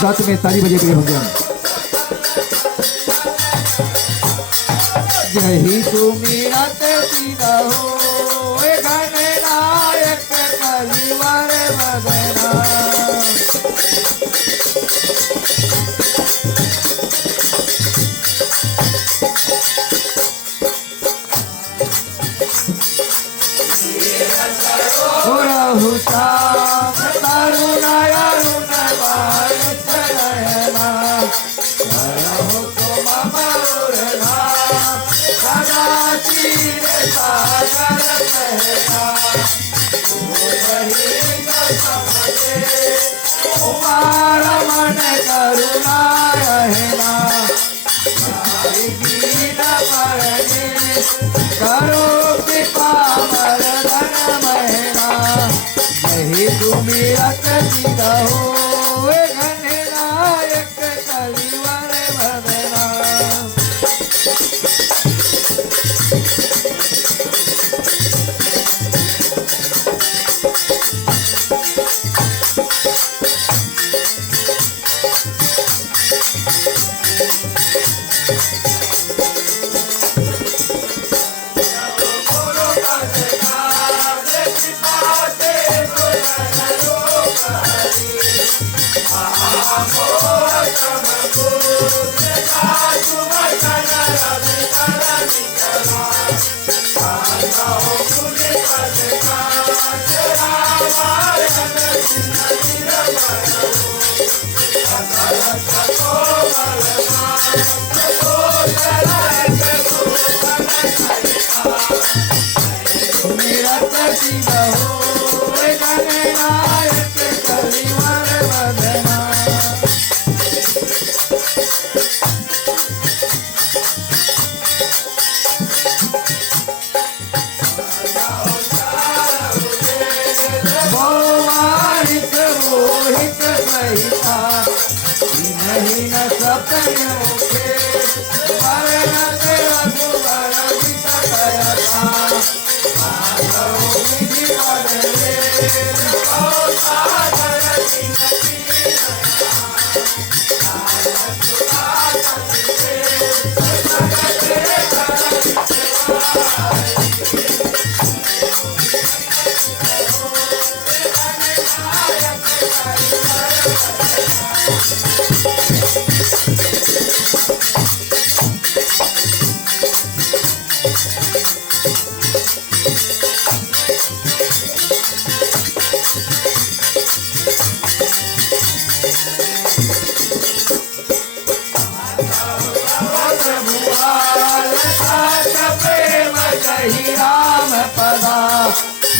साथ में ताली बजे प्रिय भगवान। यही तू मेरा तेरा हो गणनायक कलिवर वदना। करो कृपा वरदान महीना। यही तू मेरा तेरा हो गणनायक कलिवर वदना।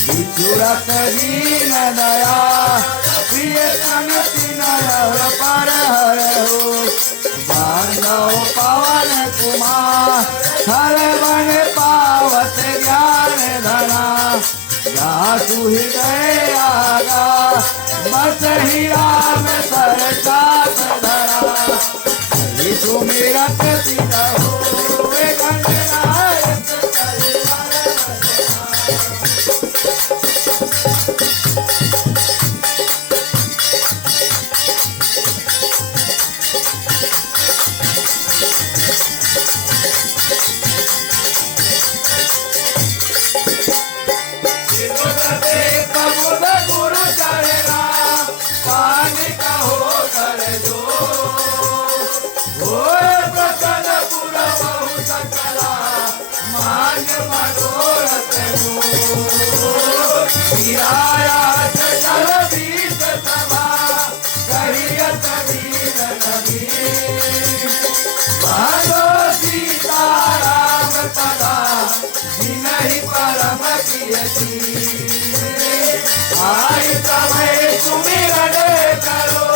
बिछुड़त दीन दया प्रिय समिति नर पर हर हो। बांधव पवन कुमार हर बन पावत ज्ञान धना। या सुहृदय आगा बस ही राम सरसात धरा। यही तू मेरा तेरा हो गणनायक कलिवर आई समय सुमिरन करो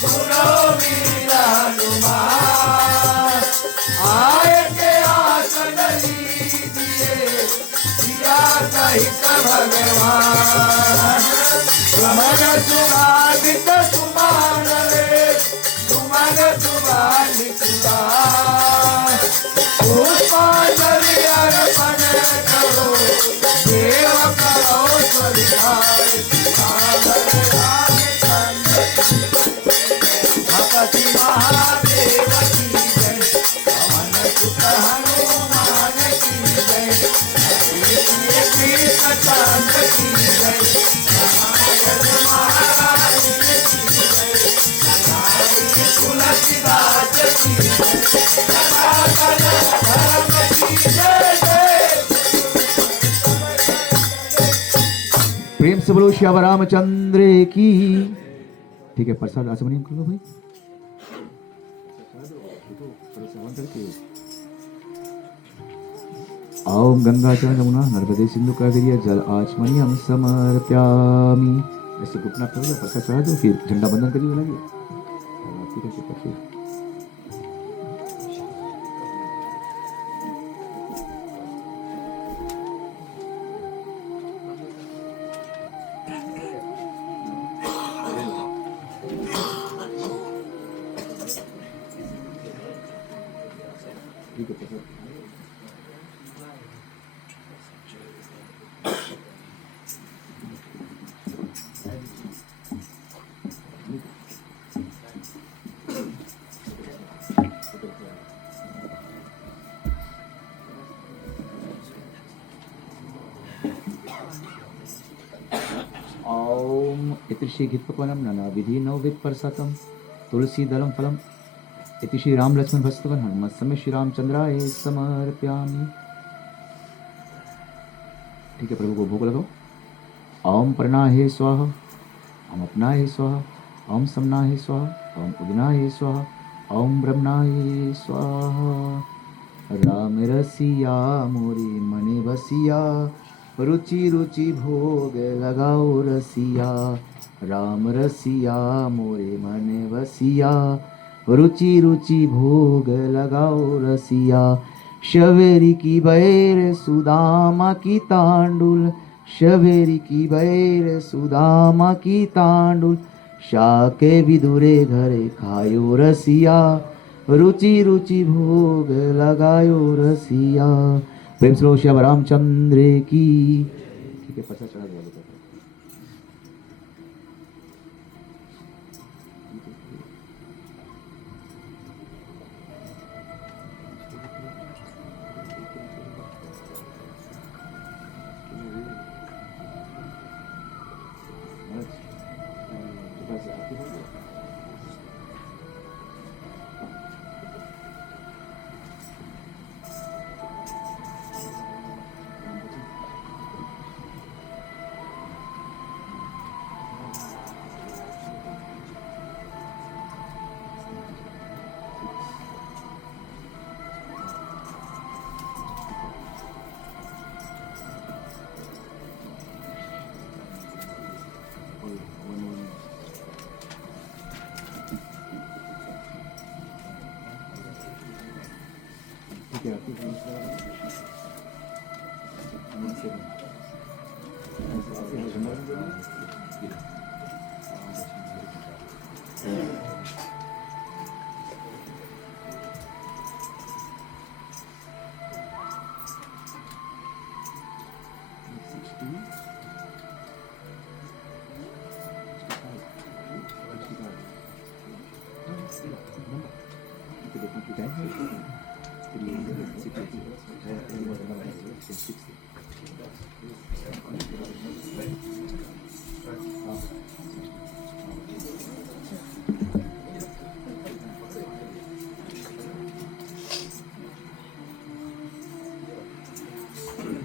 सुनो मेरा हनुमान। आए के आसन लीजिए सिया सहित भगवान। सुमन सुगंधित सुमन रे सुमन सुगंधित सुमन पुष्पांजलि अर्पण करो देव करो स्वीकार भगवती महादेव की जय पवन सुत हनुमान की जय कृष्ण चंद्र की जय रामायण महाराज की जय तुलसीदास की जय सनातन धर्म की जय जय। प्रेम से बोलो श्याम रामचंद्र की। ठीक है, प्रसाद आसमनी कर लो भाई। ओम गंगा च यमुना नर्मदे सिंधु कावेरी जल आचमनीयम समर्प्यामि। ऐसे घुटना करो, प्रसाद चढ़ा दो, फिर झंडा बंधन करिए लगे। ठीक है, फिर ठीक है प्रसाद। ओम इति श्री घृतपक्वनं नानाविधि नवविध प्रसादम तुलसी दलम फलम इति श्री राम लक्ष्मण भस्तवन हनुमत समय श्री रामचंद्राय समर्प्यामि। ठीक है, प्रभु को भोग लगाओ। ओम प्रणाहे स्वाहा, ओम अपनाहे स्वाहा, ओम समनाहे स्वाहा, ओम उदनाहे स्वाहा, ओम ब्रह्मणाहे स्वाहा। राम रसिया मोरे मने बसिया रुचि रुचि भोग लगाओ रसिया। राम रसिया मोरे मने बसिया रुचि रुचि भोग लगाओ रसिया। शवेरी की बैर सुदामा की तांडुल, शवेरी की बैर सुदामा की तांडुल। शाके विदुरे घरे खायो रसिया रुचि रुचि भोग लगायो रसिया। प्रेम श्री श्याम रामचंद्र की। ठीक है, प्रसाद चढ़ा दिया।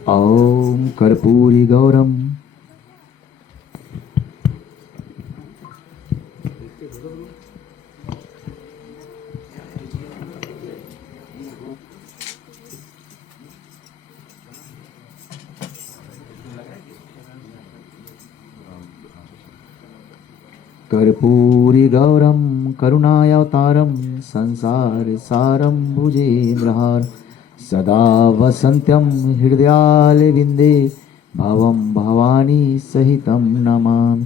ओम कर्पूरी गौरम कर्पूरी गौरम करुणावतारम संसार सारम भुजेन्द्रहार सदा वसन्त्यं हृदयालविन्दे भवं भवानी सहितं नमामि।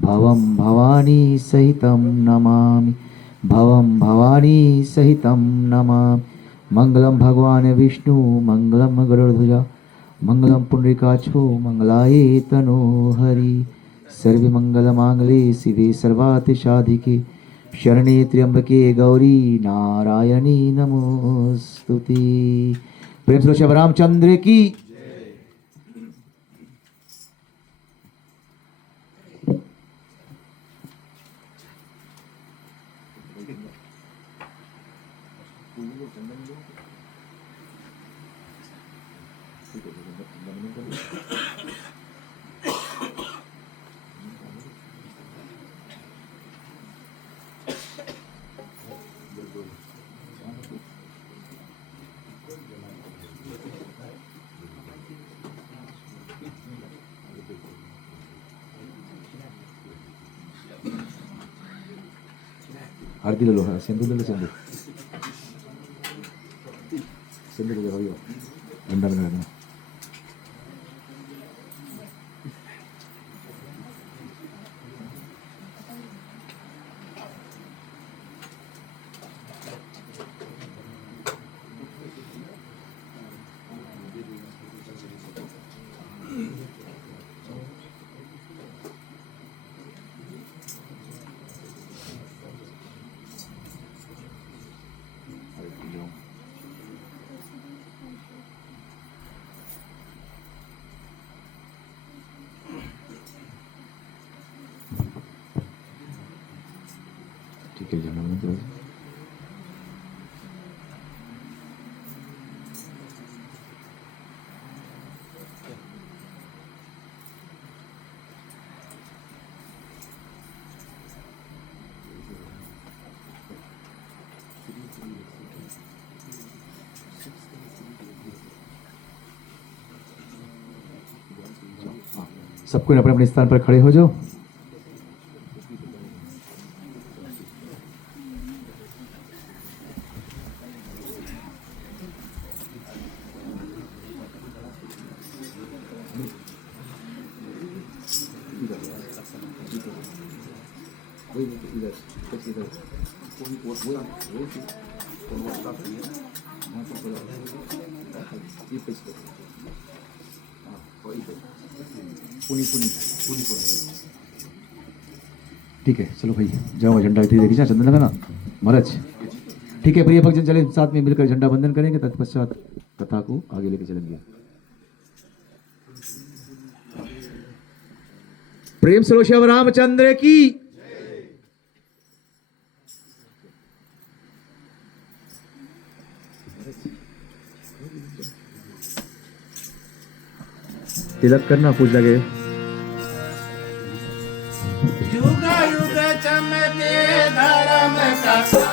भवं भवानी सहितं नमामि भवं भवानी सहितं नमामि मंगलम भगवान विष्णु मंगलम गरुड़ध्वजा मंगलम पुंडरीकाक्षो मंगलाय तनोहरि सर्वमंगलमांगल्ये शिवे सर्वार्थिसाधिके शरणे त्र्यंबके गौरी नारायणी नमोस्तुते। प्रेम से श्री रामचंद्र की। आरती ले लो, सिंदूर ले लो, सिंदूर सिंदूर ले लो, झंडा बना देना। ठीक है, झंडा बना दो। सबको अपने अपने स्थान पर खड़े हो जाओ। ठीक है, चलो भाई जाओ, झंडा इधर देखिए, चंदन लगाना महाराज। ठीक है, प्रिय भक्तजन चले साथ में मिलकर झंडा बंधन करेंगे, तत्पश्चात कथा को आगे लेके चलेंगे। प्रेम से श्री रामचंद्र की। तिलक करना पूजा के। युग युग चमके धर्म कथा,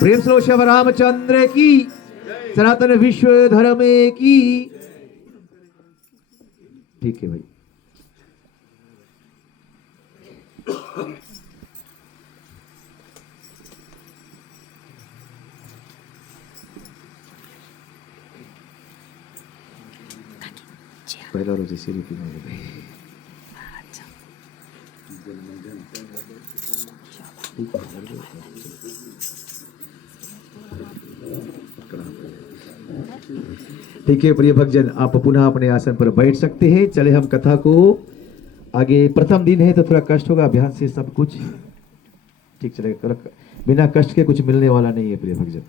प्रेम से शिव रामचंद्र की। सनातन विश्व धर्म की। ठीक है भाई। पहला रोज इसी रीति में ठीक है प्रिय भक्तजन, आप पुनः अपने आसन पर बैठ सकते हैं। चले हम कथा को आगे। प्रथम दिन है तो थोड़ा कष्ट होगा, अभ्यास से सब कुछ ठीक चलेगा। बिना कष्ट के कुछ मिलने वाला नहीं है प्रिय भक्तजन।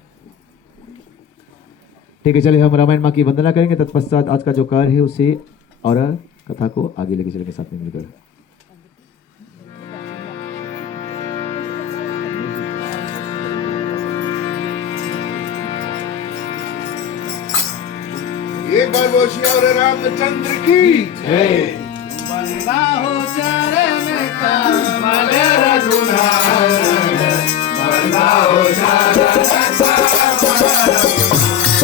ठीक है, चलिए हम रामायण माँ की वंदना करेंगे, तत्पश्चात आज का जो कार्य है उसे और कथा को आगे लेके चलेंगे साथ में मिलकर। एक बार बोल श्री और रामचंद्र की जय। बंदा हो चरण कमल रघुनाथ, बंदा हो चरण कमल।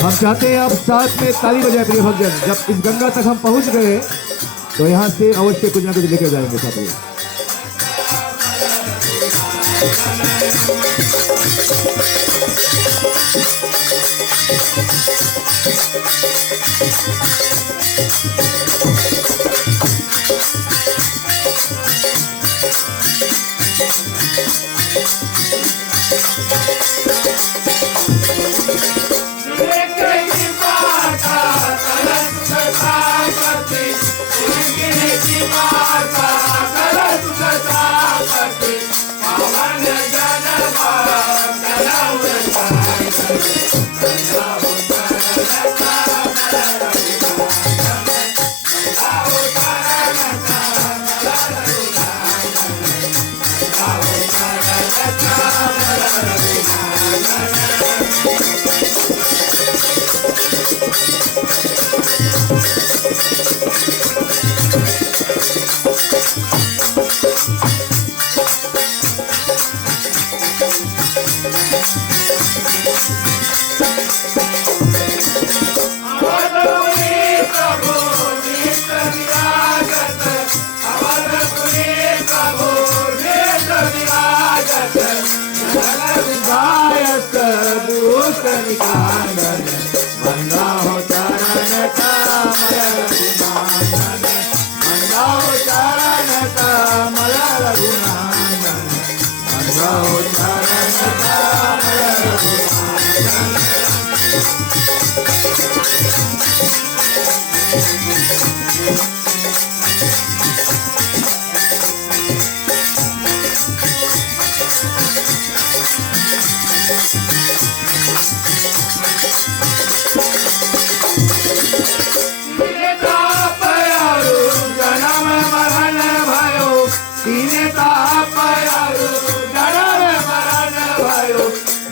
हम चाहते हैं आप साथ में ताली बजाए प्रिय भक्तजन। जब इस गंगा तक हम पहुंच गए तो यहाँ से अवश्य कुछ ना कुछ लेकर जाएंगे साथ में। बंदा हो चरण कमल रघुनाथ, बंदा हो चरण कमल रघुनाथ, बंदा हो चरण कमल रघुनाथ।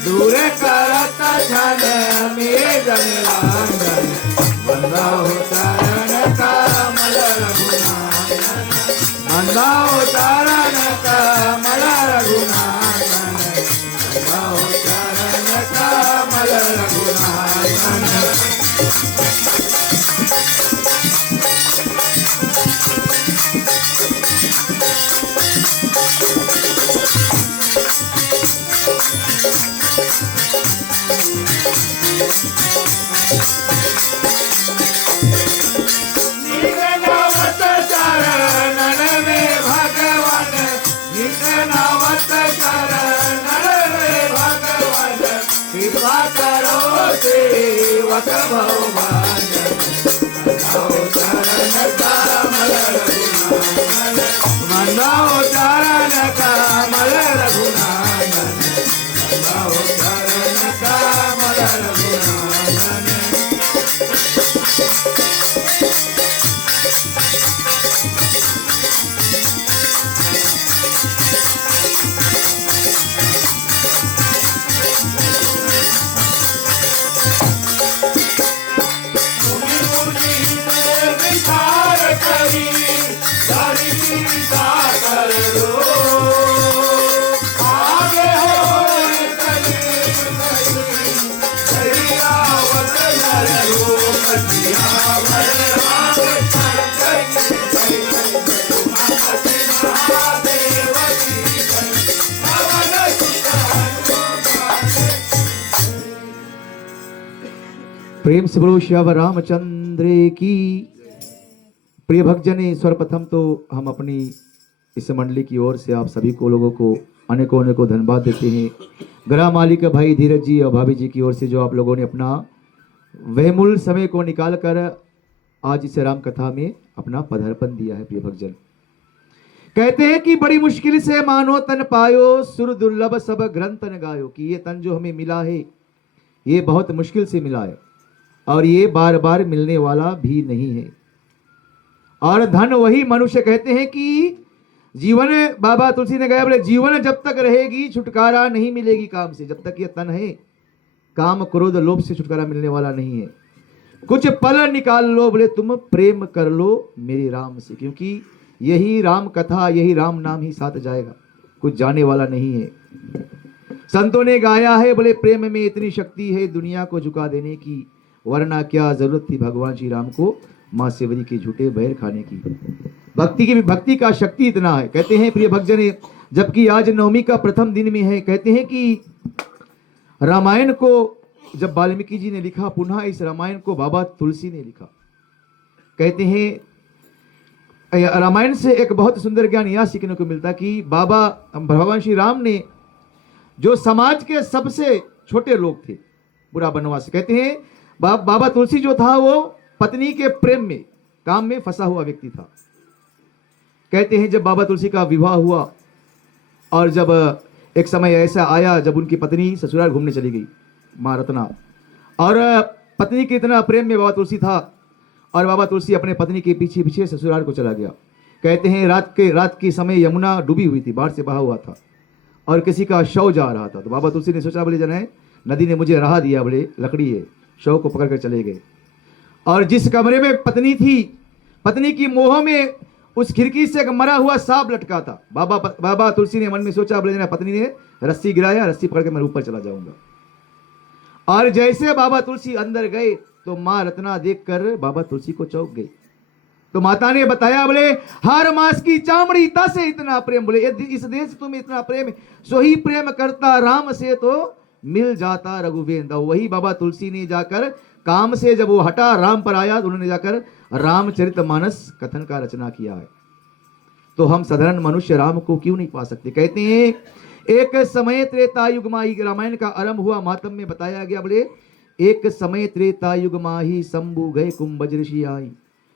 दूर करत छन मेघ निरांजन, बंदा हो चरण कमल रघुनाथ, बंदा हो चरण कमल रघुनाथ, बंदा हो चरण कमल रघुनाथ। कृपा करो सेवक भगवान, बंदा हो चरण कमल रघुनाथ, बंदा हो चरण कमल रघुनाथ, बंदा हो चरण कमल रघुनाथ। प्रेम से बोलो श्याम रामचंद्र की। प्रिय भक्तजन, सर्वप्रथम तो हम अपनी इस मंडली की ओर से आप सभी को लोगों को अनेकों अनेकों धन्यवाद देते हैं। ग्राम मालिक भाई धीरज जी और भाभी जी की ओर से जो आप लोगों ने अपना वहमूल समय को निकाल कर आज इस राम कथा में अपना पधारपन दिया है। प्रिय भक्तजन, कहते हैं कि बड़ी मुश्किल से मानो तन पायो, सुर दुर्लभ सब ग्रंथ न गायो। कि ये तन जो हमें मिला है ये बहुत मुश्किल से मिला है और ये बार बार मिलने वाला भी नहीं है। और धन वही मनुष्य कहते हैं कि जीवन, बाबा तुलसी ने कहा बोले जीवन जब तक रहेगी छुटकारा नहीं मिलेगी काम से। जब तक ये तन है काम क्रोध लोभ से छुटकारा मिलने वाला नहीं है। कुछ पल निकाल लो बोले तुम प्रेम कर लो मेरे राम से, क्योंकि यही राम कथा यही राम नाम ही साथ जाएगा, कुछ जाने वाला नहीं है। संतों ने गाया है बोले प्रेम में इतनी शक्ति है दुनिया को झुका देने की, वरना क्या जरूरत थी भगवान श्री राम को मां सेवरी के झूठे बैर खाने की। भक्ति का शक्ति इतना है। कहते हैं प्रिय भक्तजन, जबकि आज नवमी का प्रथम दिन में है, कहते हैं कि रामायण को जब वाल्मीकि जी ने लिखा, पुनः इस रामायण को बाबा तुलसी ने लिखा। कहते हैं रामायण से एक बहुत सुंदर ज्ञान यह सीखने को मिलता कि बाबा भगवान श्री राम ने जो समाज के सबसे छोटे लोग थे पूरा बनवास, कहते हैं बाबा तुलसी जो था वो पत्नी के प्रेम में काम में फंसा हुआ व्यक्ति था। कहते हैं जब बाबा तुलसी का विवाह हुआ और जब एक समय ऐसा आया जब उनकी पत्नी ससुराल घूमने चली गई माँ रत्ना, और पत्नी के इतना प्रेम में बाबा तुलसी था और बाबा तुलसी अपने पत्नी के पीछे पीछे ससुराल को चला गया। कहते हैं रात के समय यमुना डूबी हुई थी, बाढ़ से बहा हुआ था और किसी का शव जा रहा था। तो बाबा तुलसी ने सोचा बोले जन नदी ने मुझे राह दिया, बोले लकड़ी है, शव को पकड़ कर चले गए। और जिस कमरे में पत्नी थी, पत्नी की मोह में उस खिड़की से एक मरा हुआ सांप लटका था। बाबा तुलसी ने मन में सोचा बोले पत्नी ने रस्सी गिराया, रस्सी पकड़ के मैं ऊपर चला जाऊंगा। और जैसे बाबा तुलसी अंदर गए तो मां रत्ना देखकर बाबा तुलसी को चौंक गई। तो माता ने बताया बोले हर मास की चामड़ी से इतना प्रेम, बोले इस देश तुम्हें इतना प्रेम, सो ही प्रेम करता राम से तो मिल जाता रघुवेंद्र। वही बाबा तुलसी ने जाकर काम से जब वो हटा राम पर आया तो उन्होंने जाकर रामचरितमानस कथन का रचना किया है। तो हम साधारण मनुष्य राम को क्यों नहीं पा सकते। कहते हैं एक समय त्रेता युग माही, रामायण का आरंभ हुआ मातम में बताया गया बोले एक समय त्रेता युग माही शंभु गए कुंभज ऋषि आई।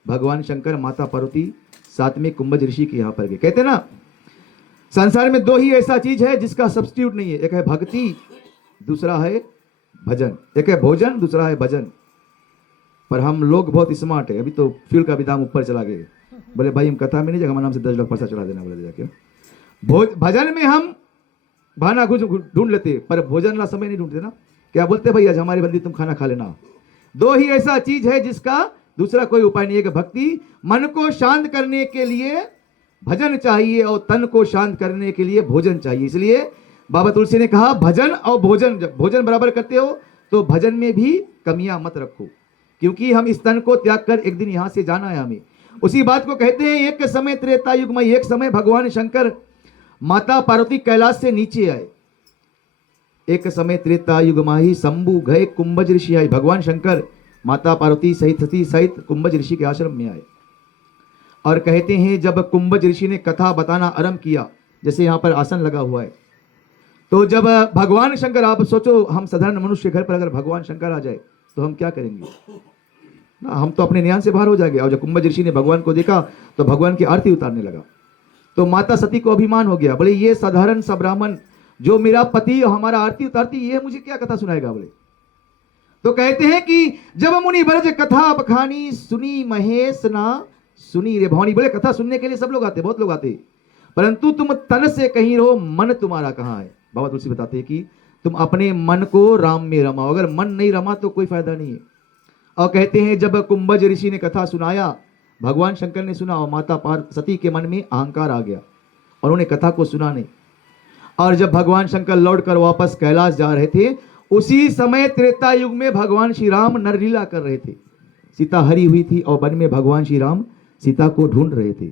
भगवान शंकर माता पार्वती साथ में कुंभज ऋषि के यहाँ पर गए। कहते ना संसार में दो ही ऐसा चीज है जिसका सब्स्टिट्यूट नहीं है, एक है भक्ति, दूसरा है भजन। एक है भोजन, दूसरा है भजन। पर हम लोग बहुत स्मार्ट है, अभी तो फ्यूल का भी दाम ऊपर चला गया। बोले भाई हम कथा में नहीं जाएगा, हमारे नाम से 10 लाख पैसा चढ़ा देना। बोले जाके भजन में हम बहाना कुछ ढूंढ लेते, पर भोजन वाला समय नहीं ढूंढते ना। क्या बोलते भाई आज हमारी बंदी तुम खाना खा लेना। दो ही ऐसा चीज है जिसका दूसरा कोई उपाय नहीं है। भक्ति, मन को शांत करने के लिए भजन चाहिए और तन को शांत करने के लिए भोजन चाहिए। इसलिए बाबा तुलसी ने कहा भजन और भोजन, जब भोजन बराबर करते हो तो भजन में भी कमियां मत रखो, क्योंकि हम इस तन को त्याग कर एक दिन यहां से जाना है हमें। उसी बात को कहते हैं एक समय त्रेता युग में, एक समय भगवान शंकर माता पार्वती कैलाश से नीचे आए। एक समय त्रेता युग माही शंभु गए कुंभज ऋषि आए। भगवान शंकर माता पार्वती सहित सती सहित कुंभज ऋषि के आश्रम में आए। और कहते हैं जब कुंभज ऋषि ने कथा बताना आरंभ किया, जैसे यहाँ पर आसन लगा हुआ है, तो जब भगवान शंकर, आप सोचो हम साधारण मनुष्य घर पर अगर भगवान शंकर आ जाए तो हम क्या करेंगे ना, हम तो अपने न्याय से बाहर हो जाएंगे। और जब कुंभज ऋषि ने भगवान को देखा तो भगवान की आरती उतारने लगा। तो माता सती को अभिमान हो गया, बोले ये साधारण सा ब्राह्मण जो मेरा पति हमारा आरती उतारती, ये मुझे क्या कथा सुनाएगा। बोले तो कहते हैं कि जब मुनि बरज कथा बखानी सुनी महेश ना सुनी रे भवानी। बोले कथा सुनने के लिए सब लोग आते, बहुत लोग आते, परंतु तुम तन से कहीं रहो, मन तुम्हारा कहाँ है। बाबा तुलसी बताते हैं कि तुम अपने मन को राम में रमाओ, अगर मन नहीं रमा तो कोई फायदा नहीं है। और कहते हैं जब कुंभज ऋषि ने कथा सुनाया, भगवान शंकर ने सुना और माता सती के मन में अहंकार आ गया और उन्होंने कथा को सुना नहीं। और जब भगवान शंकर लौटकर वापस कैलाश जा रहे थे, उसी समय त्रेता युग में भगवान श्री राम नरलीला कर रहे थे। सीता हरी हुई थी और वन में भगवान श्री राम सीता को ढूंढ रहे थे।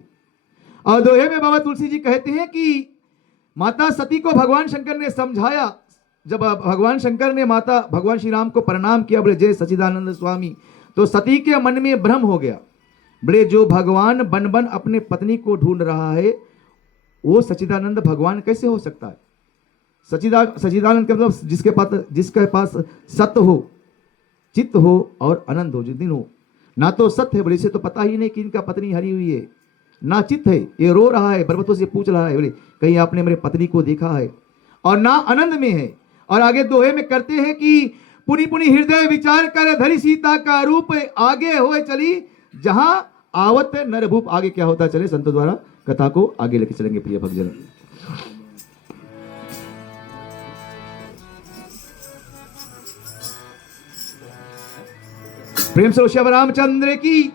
और दोहे में बाबा तुलसी जी कहते हैं कि माता सती को भगवान शंकर ने समझाया। जब भगवान शंकर ने माता भगवान श्री राम को प्रणाम किया, बोले जय सच्चिदानंद स्वामी, तो सती के मन में भ्रम हो गया। बोले जो भगवान बन बन अपने पत्नी को ढूंढ रहा है वो सच्चिदानंद भगवान कैसे हो सकता है? सच्चिदानंद का मतलब जिसके पास सत्य हो, चित्त हो और आनंद हो, जिस दिन हो। ना तो सत्य है, बोले इसे तो पता ही नहीं कि इनका पत्नी हरी हुई है। ना चित्त है, ये रो रहा है, पर्वतों से पूछ रहा है, बोले कहीं आपने मेरे पत्नी को देखा है? और ना आनंद में है। और आगे दोहे में करते हैं कि पुनि पुनि हृदय विचार कर धरी सीता का रूप, आगे होए चली जहां आवत नरभूप। आगे क्या होता चले, संतों द्वारा कथा को आगे लेके चलेंगे प्रिय भक्तजन। प्रेम से श्याम रामचंद्र की।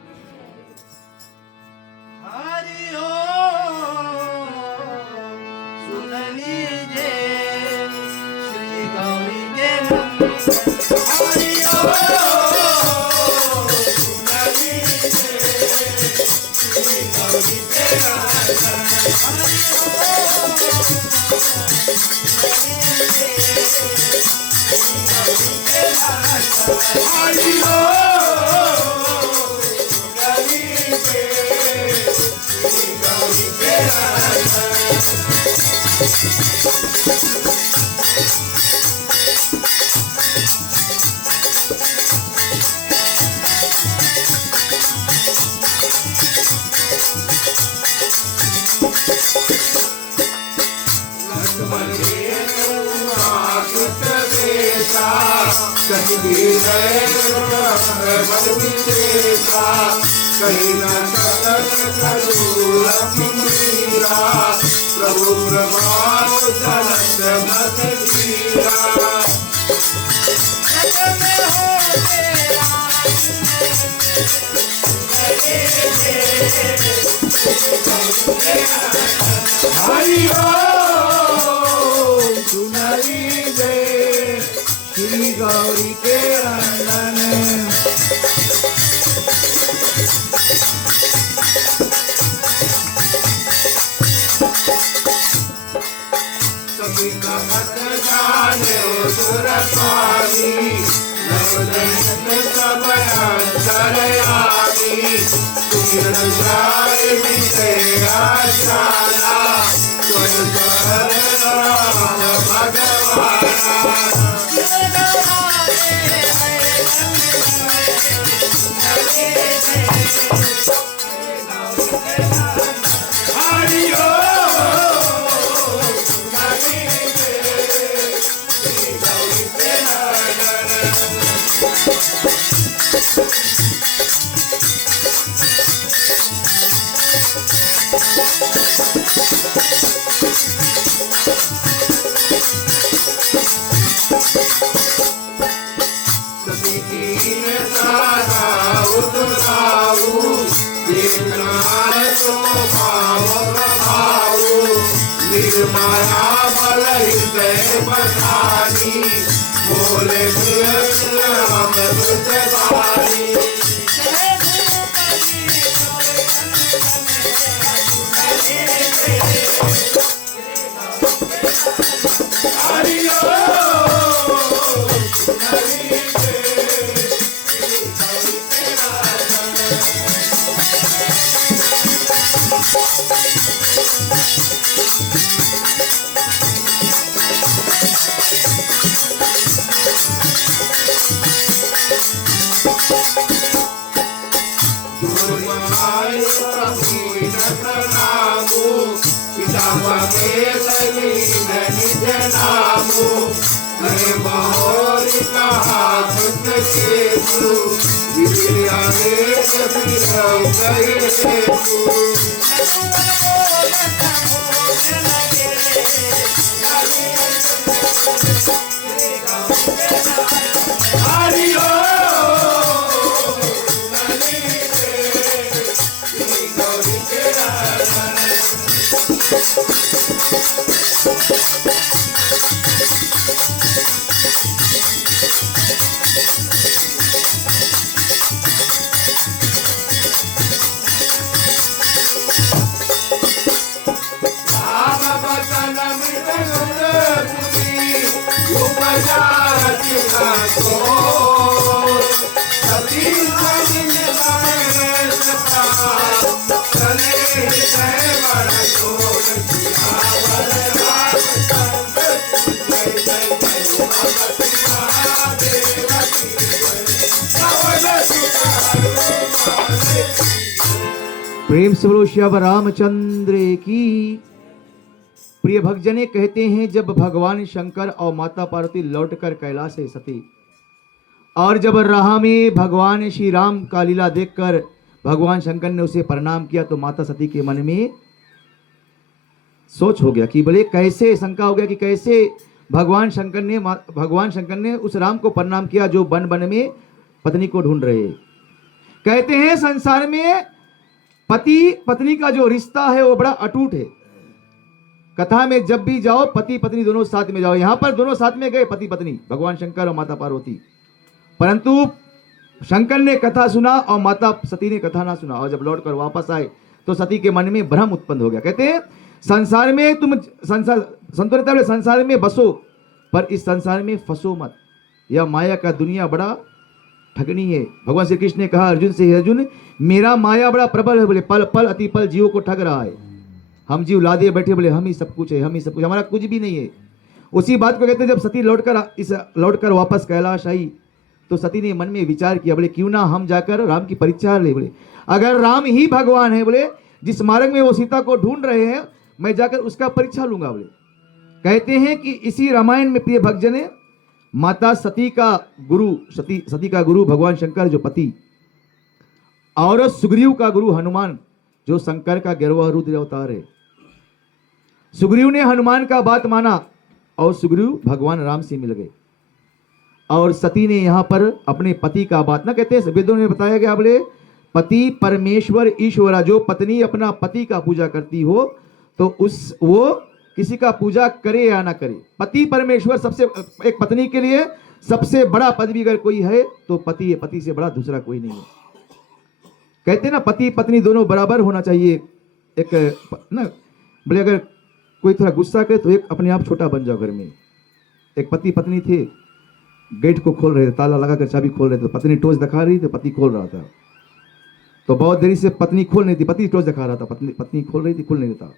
कहीं न प्रभु प्रभाव जनक मत लीला। हरि ओम सुनाई दे श्री गौरी के नंदन। सभी कपट जाने सुर पानी, नवदयित सब अंतर आनी। तुम जाए विषय आशाना, स्वयं राम भगवान। माया बल हृदय बसानी, बोले राम बुझवानी। हरि प्रेम से बोलो श्याम रामचंद्र की। प्रिय भक्तजने कहते हैं जब भगवान शंकर और माता पार्वती लौटकर कैलाश से सती और जब राह में भगवान श्री राम का लीला देखकर भगवान शंकर ने उसे प्रणाम किया तो माता सती के मन में सोच हो गया कि बोले कैसे, शंका हो गया कि कैसे भगवान शंकर ने उस राम को प्रणाम किया जो वन वन में पत्नी को ढूंढ रहे। कहते हैं संसार में पति पत्नी का जो रिश्ता है वो बड़ा अटूट है। कथा में जब भी जाओ पति पत्नी दोनों साथ में जाओ। यहां पर दोनों साथ में गए पति पत्नी, भगवान शंकर और माता पार्वती, परंतु शंकर ने कथा सुना और माता सती ने कथा ना सुना। और जब लौट कर वापस आए तो सती के मन में भ्रम उत्पन्न हो गया। कहते हैं संसार में तुम संसार में बसो पर इस संसार में फंसो मत। यह माया का दुनिया बड़ा ठगनी है। भगवान श्री कृष्ण ने कहा अर्जुन से, अर्जुन मेरा माया बड़ा प्रबल है। बोले पल पल अति पल जीवों को ठग रहा है। हम जीव लादे बैठे बोले हम ही सब कुछ है, हम ही सब कुछ, हमारा कुछ भी नहीं है। उसी बात को कहते हैं जब सती लौटकर वापस कैलाश आई तो सती ने मन में विचार किया, बोले क्यों ना हम जाकर राम की परीक्षा ले। बोले अगर राम ही भगवान है, बोले जिस मार्ग में वो सीता को ढूंढ रहे हैं मैं जाकर उसका परीक्षा लूंगा। बोले कहते हैं कि इसी रामायण में प्रिय भक्तजन माता सती का गुरु भगवान शंकर जो पति और सुग्रीव का गुरु हनुमान जो शंकर का 11वां रुद्र अवतार है। सुग्रीव ने हनुमान का बात माना और सुग्रीव भगवान राम से मिल गए। और सती ने यहां पर अपने पति का बात ना कहते हैं, वेदों में बताया गया बोले पति परमेश्वर ईश्वरा, जो पत्नी अपना पति का पूजा करती हो तो वो किसी का पूजा करे या ना करे, पति परमेश्वर सबसे, एक पत्नी के लिए सबसे बड़ा पदवी अगर कोई है तो पति है, पति से बड़ा दूसरा कोई नहीं है। कहते ना पति पत्नी दोनों बराबर होना चाहिए। एक ना बोले अगर कोई थोड़ा गुस्सा करे तो एक अपने आप छोटा बन जाओ घर में। एक पति पत्नी थे, गेट को खोल रहे थे, ताला लगाकर चाबी खोल रहे थे, पत्नी टॉर्च दिखा रही थी, पति खोल रहा था। तो बहुत देरी से पत्नी खोल नहीं थी, पति टॉर्च दिखा रहा था, पत्नी खोल रही थी, खोल नहीं देता।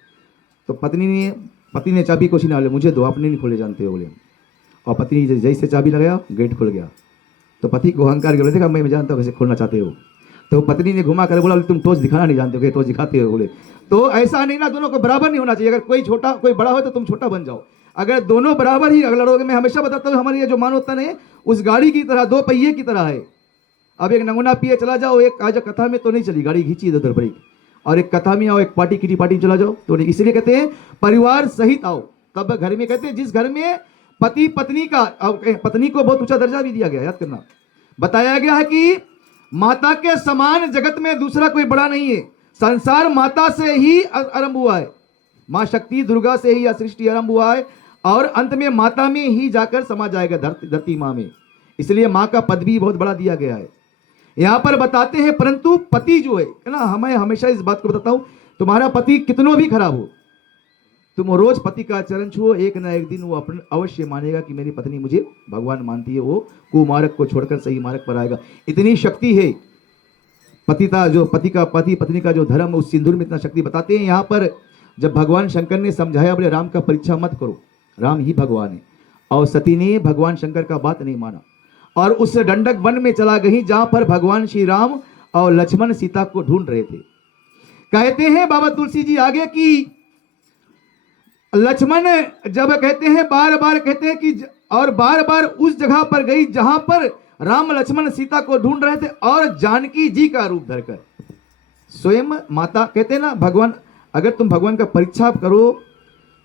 तो पति ने चाबी को छीना, मुझे दो, आपने नहीं खोले जानते हो बोले। और पत्नी जैसे चाबी लगाया गेट खुल गया। तो पति को अहंकार के बोले देखा मैं जानता हूँ कैसे खोलना चाहते हो। तो पत्नी ने घुमा कर बोला तुम टॉर्च दिखाना नहीं जानते हो, टॉर्च दिखाते हो बोले। तो ऐसा नहीं ना, दोनों को बराबर नहीं होना चाहिए। अगर कोई छोटा कोई बड़ा हो तो तुम छोटा बन जाओ। अगर दोनों बराबर ही अगर लड़ोगे, मैं हमेशा बताता हूँ हमारी ये जो मानवतन है उस गाड़ी की तरह, दो पहिए की तरह है। अब एक नंगुना पिए चला जाओ, एक आज कथा में तो नहीं चली, गाड़ी खींची इधर ब्रेक, और एक कथा में आओ, एक पार्टी किटी पार्टी चला जाओ तो नहीं। इसलिए कहते हैं परिवार सहित आओ तब घर में। कहते हैं जिस घर में पति पत्नी का, पत्नी को बहुत ऊंचा दर्जा भी दिया गया, याद करना, बताया गया है कि माता के समान जगत में दूसरा कोई बड़ा नहीं है। संसार माता से ही आरंभ हुआ है, मां शक्ति दुर्गा से ही सृष्टि आरंभ हुआ है और अंत में माता में ही जाकर समा जाएगा धरती मां में। इसलिए मां का पद भी बहुत बड़ा दिया गया है यहां पर बताते हैं। परंतु पति जो है ना, हमें हमेशा इस बात को बताता हूं, तुम्हारा पति कितनों भी खराब हो, तुम रोज पति का चरण छुओ, एक ना एक दिन वो अपने अवश्य मानेगा कि मेरी पत्नी मुझे भगवान मानती है, वो कुमार्ग को छोड़कर सही मार्ग पर आएगा। इतनी शक्ति है पति पत्नी का जो धर्म, उस सिंदूर में इतना शक्ति बताते हैं। यहाँ पर जब भगवान शंकर ने समझाया बोले राम का परीक्षा मत करो, राम ही भगवान है, और सती ने भगवान शंकर का बात नहीं माना और उस दंडक वन में चला गई जहां पर भगवान श्री राम और लक्ष्मण सीता को ढूंढ रहे थे। कहते हैं बाबा तुलसी जी आगे कि लक्ष्मण जब कहते हैं बार बार कहते हैं कि और बार बार उस जगह पर गई जहां पर राम लक्ष्मण सीता को ढूंढ रहे थे और जानकी जी का रूप धरकर स्वयं माता। कहते हैं ना भगवान, अगर तुम भगवान का परीक्षा करो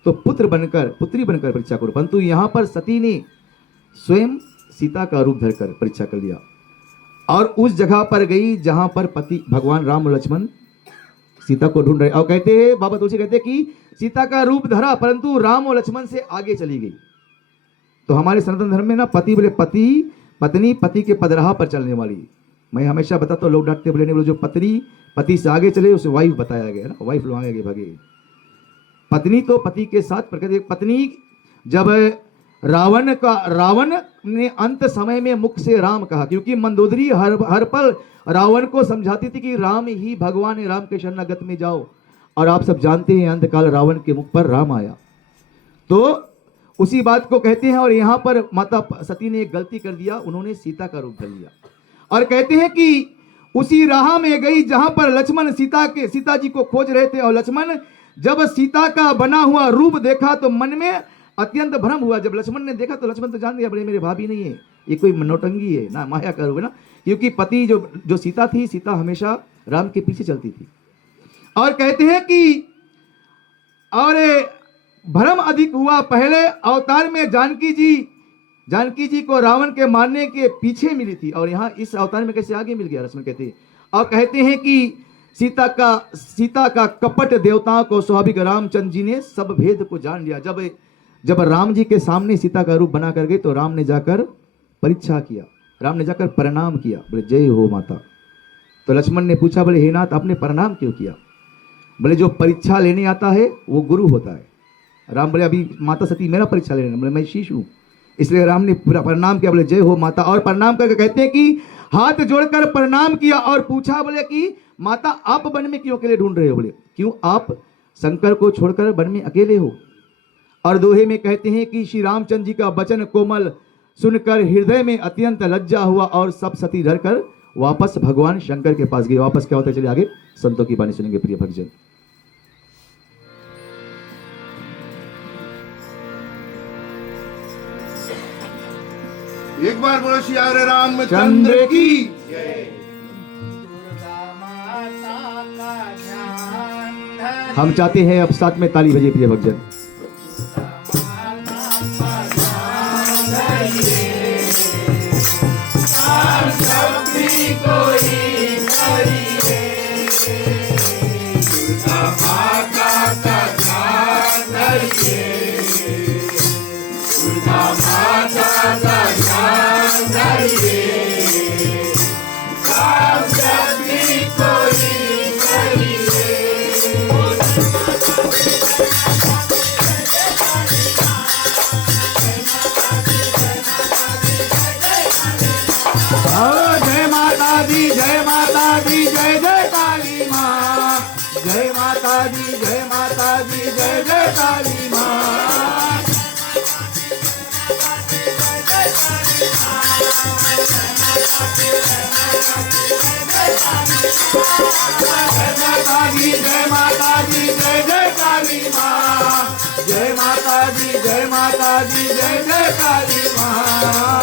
तो पुत्री बनकर परीक्षा करो, परंतु यहां पर सती ने स्वयं सीता का रूप धरकर परीक्षा कर लिया और उस जगह पर गई जहां पर पति भगवान राम लक्ष्मण सीता को ढूंढ रहे। और कहते हैं बाबा तुलसी कहते हैं कि सीता का रूप धरा परंतु राम और लक्ष्मण से आगे चली गई। तो हमारे सनातन धर्म में ना पति बोले पत्नी पति के पदराह पर चलने वाली। मैं हमेशा बताता हूँ, लोग डांटते बोले नहीं, बोले जो पत्नी पति से आगे चले उसे वाइफ बताया गया ना, वाइफ लोग आगे भागे। पत्नी तो पति के साथ प्रकृति। पत्नी जब रावण ने अंत समय में मुख से राम कहा, क्योंकि मंदोदरी हर पल रावण को समझाती थी कि राम ही भगवान है, राम के शरणागत में जाओ। और आप सब जानते हैं अंतकाल रावण के मुख पर राम आया। तो उसी बात को कहते हैं। और यहां पर माता सती ने एक गलती कर दिया, उन्होंने सीता का रूप धर लिया। और कहते हैं कि उसी राह में गई जहां पर लक्ष्मण सीता जी को खोज रहे थे। और लक्ष्मण जब सीता का बना हुआ रूप देखा तो मन में अत्यंत भ्रम हुआ। जब लक्ष्मण ने देखा तो लक्ष्मण तो जान गया, बड़े मेरे भाभी नहीं है, ये कोई नौटंगी है ना, माया का रूप है ना। क्योंकि पति जो सीता थी, सीता हमेशा राम के पीछे चलती थी। और कहते हैं कि और भ्रम अधिक हुआ। पहले अवतार में जानकी जी को रावण के मारने के पीछे मिली थी, और यहाँ इस अवतार में कैसे आगे मिल गया, लक्ष्मण कहते हैं। और कहते हैं कि सीता का कपट देवताओं को स्वाभाविक रामचंद्र जी ने सब भेद को जान लिया। जब राम जी के सामने सीता का रूप बना कर गए तो राम ने जाकर परीक्षा किया, राम ने जाकर प्रणाम किया, बोले जय हो माता। तो लक्ष्मण ने पूछा, बोले हे नाथ आपने प्रणाम क्यों किया? बोले जो परीक्षा लेने आता है वो गुरु होता है। राम बोले अभी माता सती मेरा परीक्षा लेने, बोले मैं शिष्य हूँ, इसलिए राम ने पूरा प्रणाम किया, बोले जय हो माता। और प्रणाम करके कहते हैं कि हाथ जोड़कर प्रणाम किया और पूछा, बोले कि माता आप वन में क्यों अकेले ढूंढ रहे हो? बोले क्यों आप शंकर को छोड़कर वन में अकेले हो? और दोहे में कहते हैं कि श्री रामचंद्र जी का वचन कोमल सुनकर हृदय में अत्यंत लज्जा हुआ और सब सती धरकर वापस भगवान शंकर के पास गए। वापस क्या होता है, चलिए आगे संतों की वाणी सुनेंगे प्रिय भक्तजन। एक बार बोलो श्री हरे रामचंद्र की। हम चाहते हैं अब साथ में ताली बजे प्रिय भक्तजन। जय माता दी, जय माता दी, जय जय काली माँ। जय माता दी, जय माता दी, जय जय काली माँ। जय माता दी, जय माता दी, जय जय काली माँ। जय माता दी, जय माता दी, जय जय काली माँ।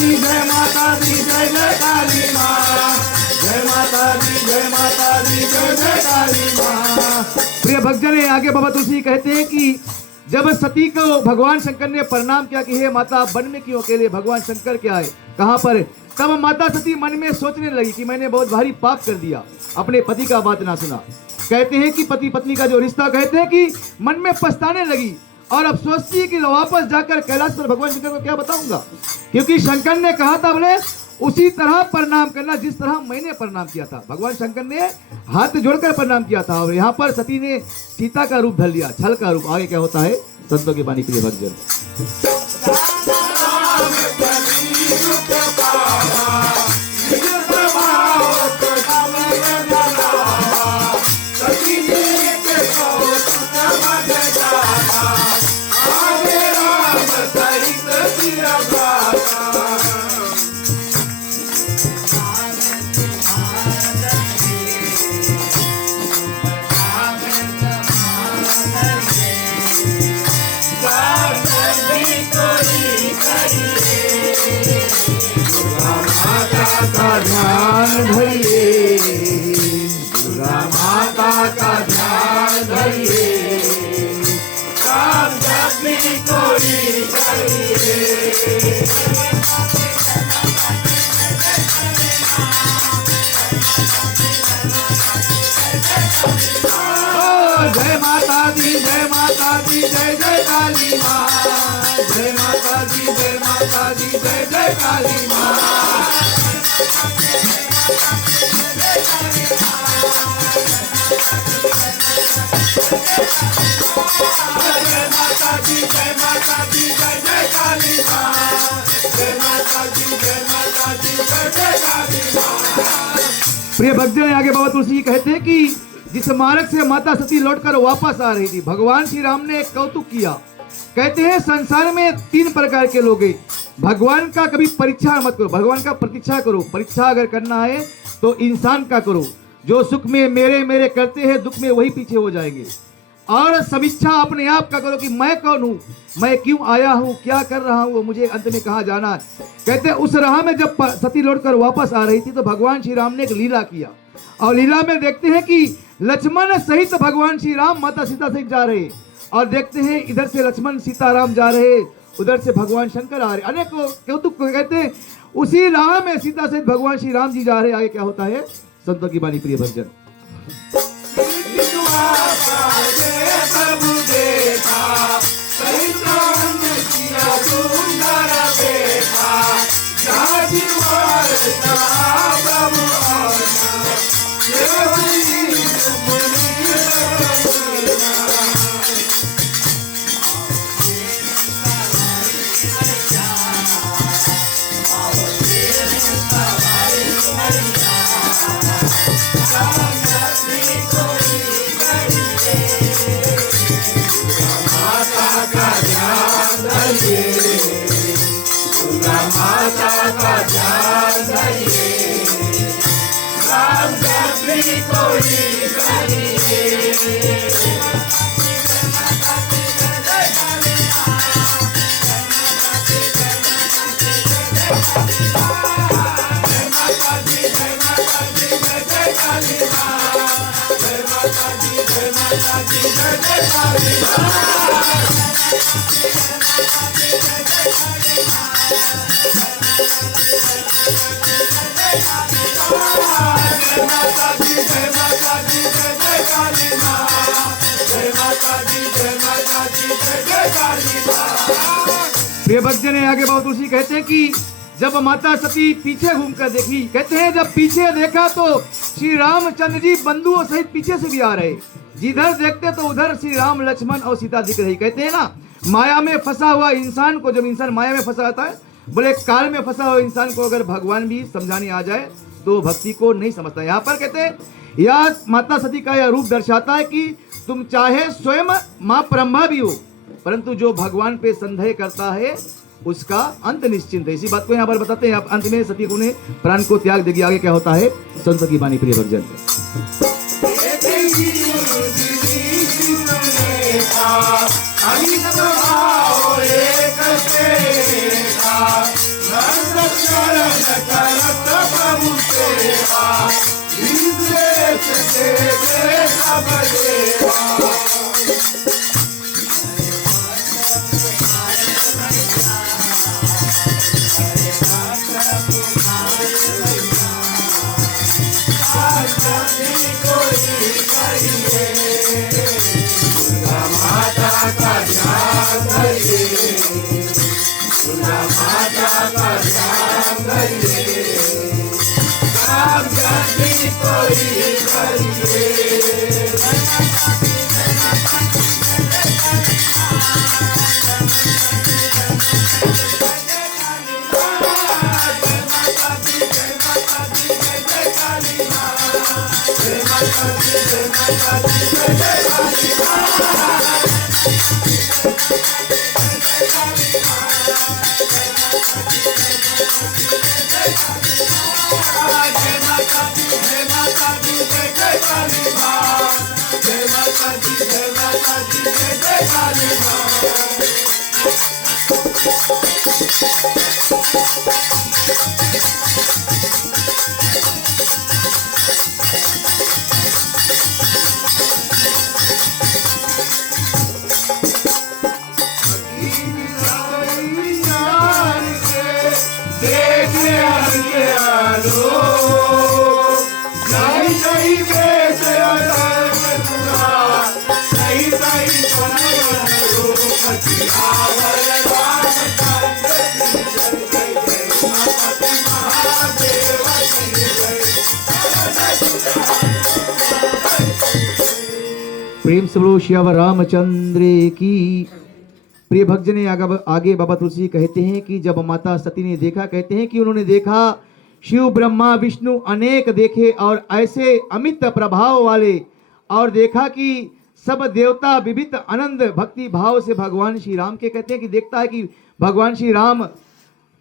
जय माता दी, जय जय काली माँ। जय माता दी, जय माता दी, जय जय काली माँ। प्रिय भक्तजन, आगे बाबा तुलसी कहते हैं कि जब सती को भगवान शंकर ने प्रणाम किया कि हे माता वन में क्यों अकेले, भगवान शंकर के आए कहाँ पर, तब माता सती मन में सोचने लगी कि मैंने बहुत भारी पाप कर दिया, अपने पति का बात ना सुना। कहते हैं कि पति पत्नी का जो रिश्ता, कहते हैं कि मन में पछताने लगी और अब सोचती है कि वापस जाकर कैलाश पर भगवान शंकर को क्या बताऊंगा, क्योंकि शंकर ने कहा था बोले उसी तरह प्रणाम करना जिस तरह मैंने प्रणाम किया था। भगवान शंकर ने हाथ जोड़कर प्रणाम किया था और यहाँ पर सती ने सीता का रूप धर लिया, छल का रूप। आगे क्या होता है, संतों की वाणी प्रिय भक्तजन। सती का ध्यान धरिए, दुर्गा माता का ध्यान धरिए, काम जब भी कोई करिए। जय माता दी, जय माता दी, जय जय काली माँ। जय माता दी, जय माता दी, जय जय काली माँ। जय माता दी, जय माता दी, जय जय काली माँ। जय माता दी, जय माता दी, जय जय काली माँ। प्रिय भक्तजन, आगे बाबा तुलसी जी कहते हैं कि जिस मार्ग से माता सती लौटकर वापस आ रही थी, भगवान श्री राम ने एक कौतुक किया। कहते हैं संसार में 3 प्रकार के लोग हैं। भगवान का कभी परीक्षा मत करो, भगवान का प्रतीक्षा करो। परीक्षा अगर करना है तो इंसान का करो। जो सुख में मेरे मेरे करते हैं, दुख में वही पीछे हो जाएंगे। और समीक्षा अपने आप का करो कि मैं कौन हूँ, मैं क्यों आया हूँ, क्या कर रहा हूँ, मुझे अंत में कहाँ जाना है। कहते हैं उस राह में जब सती लौटकर वापस आ रही थी तो भगवान श्री राम ने एक लीला किया। और लीला में देखते हैं कि लक्ष्मण सहित भगवान श्री राम माता सीता सहित जा रहे, और देखते हैं इधर से लक्ष्मण सीताराम जा रहे, उधर से भगवान शंकर आ रहे। अनेक कौतुक कहते हैं उसी राह में सीता सहित भगवान श्री राम जी जा रहे। आगे क्या होता है, संतों की वाणी। प्रिय भक्तजन, प्रभु देखा, सही काम किया सुंदर देखा, जातिवार कहा प्रभु आना, देवनी सुमनी रघुवीरा। माता का ध्यान धरिए, राम जब भी कोई करिए। प्रिय भक्तजन, आगे बाबा तुलसी कहते हैं कि जब माता सती पीछे घूमकर देखी, कहते हैं जब पीछे देखा तो श्री रामचंद्र जी बंधुओं सहित पीछे से भी आ रहे। जिधर देखते तो उधर श्री राम लक्ष्मण और सीता दिख रही। कहते हैं ना, माया में फंसा हुआ इंसान को, जब इंसान माया में फंसा रहता है, बोले काल में फंसा हुआ इंसान को अगर भगवान भी समझाने आ जाए तो भक्ति को नहीं समझता। यहाँ पर कहते हैं यह माता सती का यह रूप दर्शाता है कि तुम चाहे स्वयं माँ ब्रह्मा भी हो, परंतु जो भगवान पे संदेह करता है उसका अंत निश्चिंत है। इसी बात को यहाँ पर बताते हैं। अंत में सती को ने प्राण को त्याग देगी। आगे क्या होता है, संत की वाणी। प्रिय भक्तजन, जय माता दी जय माता दी जय जय काली माँ जय माता दी जय माता दी जय जय काली माँ प्रेम से बोलो श्याम रामचंद्र की। प्रिय भक्तजन आगे बाबा तुलसी कहते हैं कि जब माता सती ने देखा, कहते हैं कि उन्होंने देखा शिव ब्रह्मा विष्णु अनेक देखे और ऐसे अमित प्रभाव वाले, और देखा कि सब देवता विविध आनंद भक्ति भाव से भगवान श्री राम के, कहते हैं कि देखता है कि भगवान श्री राम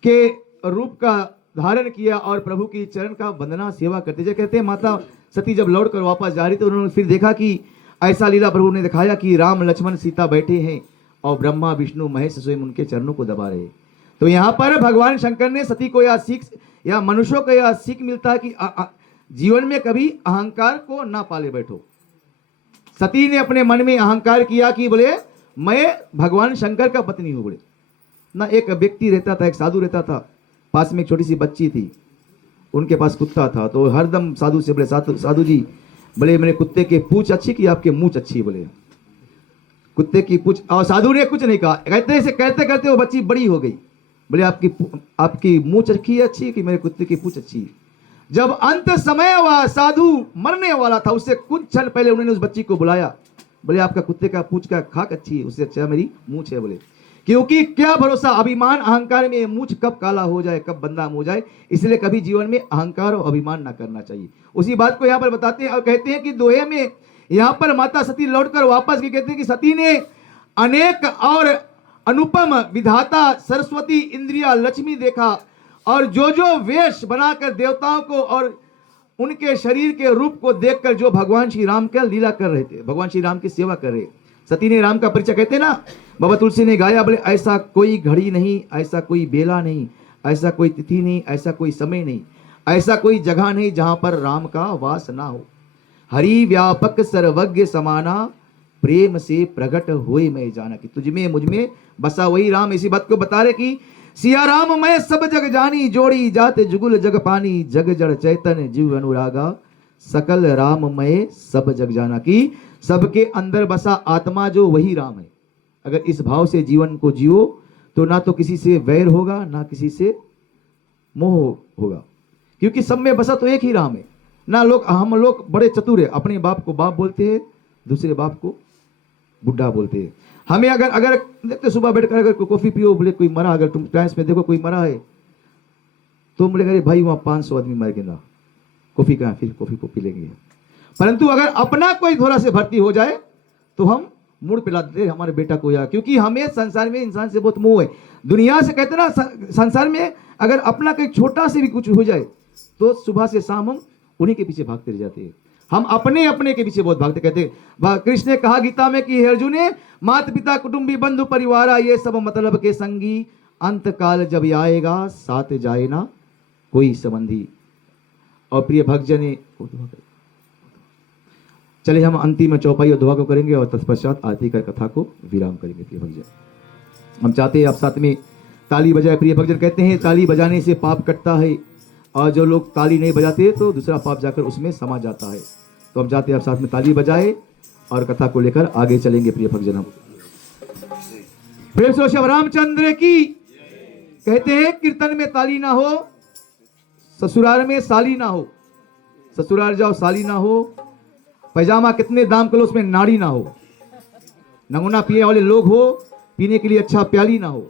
के रूप का धारण किया और प्रभु की चरण का वंदना सेवा करते। जब कहते हैं माता सती जब लौट कर वापस जा रही तो उन्होंने फिर देखा कि ऐसा लीला प्रभु ने दिखाया कि राम लक्ष्मण सीता बैठे हैं और ब्रह्मा विष्णु महेश स्वयं उनके चरणों को दबा रहे। तो यहाँ पर भगवान शंकर ने सती को यह सीख, या मनुष्यों को यह सीख मिलता है कि जीवन में कभी अहंकार को ना पाले बैठो। सती ने अपने मन में अहंकार किया कि बोले मैं भगवान शंकर का पत्नी हूँ। बोले ना, एक व्यक्ति रहता था, एक साधु रहता था, पास में एक छोटी सी बच्ची थी, उनके पास कुत्ता था। तो हरदम साधु से बोले साधु जी, बोले मेरे कुत्ते के पूंछ अच्छी कि आपके मूंछ अच्छी? बोले कुत्ते की पूंछ। और साधु ने कुछ नहीं कहा, कहते से कहते करते वो बच्ची बड़ी हो गई। बोले आपकी मूंछ अच्छी कि मेरे कुत्ते की पूंछ अच्छी? जब अंत समय हुआ, साधु मरने वाला था, उससे कुछ क्षण पहले उन्होंने उस बच्ची को बुलाया। बोले आपका कुत्ते का पूंछ का खाक अच्छी है, उससे अच्छा मेरी मूंछ है। बोले क्योंकि क्या भरोसा, अभिमान अहंकार में मूंछ कब काला हो जाए, कब बदनाम हो जाए, इसलिए कभी जीवन में अहंकार और अभिमान ना करना चाहिए। उसी बात को यहाँ पर बताते हैं और कहते हैं कि दोहे में यहाँ पर माता सती लौटकर वापस गई। कहते हैं कि सती ने अनेक और अनुपम विधाता सरस्वती इंद्रिया लक्ष्मी देखा, और जो जो वेश बनाकर देवताओं को और उनके शरीर के रूप को देखकर जो भगवान श्री राम का लीला कर रहे थे, भगवान श्री राम की सेवा कर रहे। सती ने राम का परिचय, कहते ना बाबा तुलसी ने गाया, बोले ऐसा कोई घड़ी नहीं, ऐसा कोई बेला नहीं, ऐसा कोई तिथि नहीं, ऐसा कोई समय नहीं, ऐसा कोई जगह नहीं जहां पर राम का वास ना हो। हरि व्यापक सर्वज्ञ समाना, प्रेम से प्रकट हुए मैं जाना, कि तुझ में मुझ में बसा वही राम। इसी बात को बता रहे कि सिया राम मैं सब जग जानी, जोड़ी जाते जुगुल जग पानी, जग जड़ चैतन जीव अनुरागा, सकल राम मैं सब जग जाना, की सबके अंदर बसा आत्मा जो वही राम है। अगर इस भाव से जीवन को जियो तो ना तो किसी से वैर होगा, ना किसी से मोह होगा, क्योंकि सब में बसा तो एक ही राम है ना। हम लोग बड़े चतुर है, अपने बाप को बाप बोलते हैं, दूसरे बाप को बुढ़ा बोलते हैं। हमें अगर देखते सुबह बैठकर अगर कॉफी पियो, बोले कोई मरा, अगर तुम टाइम्स में देखो कोई मरा है तो बोले अरे भाई वहां 500 आदमी मर गए ना, कॉफी कहाँ, फिर कॉफी को पी लेंगे। परंतु अगर अपना कोई थोड़ा से भर्ती हो जाए तो हम मुड़ पिला देते हमारे बेटा को, या क्योंकि हमें संसार में इंसान से बहुत मोह है। दुनिया से कहते ना, संसार में अगर अपना कोई छोटा से भी कुछ हो जाए तो सुबह से शाम हम उन्हीं के पीछे भागते रह जाते हैं। हम अपने के पीछे बहुत भागते। कहते कृष्ण ने कहा गीता में कि हे अर्जुन, माता पिता कुटुंबी बंधु परिवार ये सब मतलब के संगी, अंत काल जब आएगा साथ जाए ना कोई संबंधी। और प्रिय भक्तजन, चले हम अंतिम चौपाई और दुआ को करेंगे और तत्पश्चात आरती कर कथा को विराम करेंगे। प्रिय भक्तजन, हम चाहते हैं आप साथ में ताली बजाए। प्रिय भक्तजन, कहते हैं ताली बजाने से पाप कटता है, और जो लोग ताली नहीं बजाते तो दूसरा पाप जाकर उसमें समा जाता है। तो हम चाहते हैं आप साथ में ताली बजाए और कथा को लेकर आगे चलेंगे। प्रिय भक्तजन, हम प्रेम से श्री रामचंद्र की। कहते हैं कीर्तन में ताली ना हो, ससुराल में साली ना हो। ससुराल जाओ साली ना हो, पैजामा कितने दाम का लो उसमें नाड़ी ना हो, नमूना पिए वाले लोग हो, पीने के लिए अच्छा प्याली ना हो,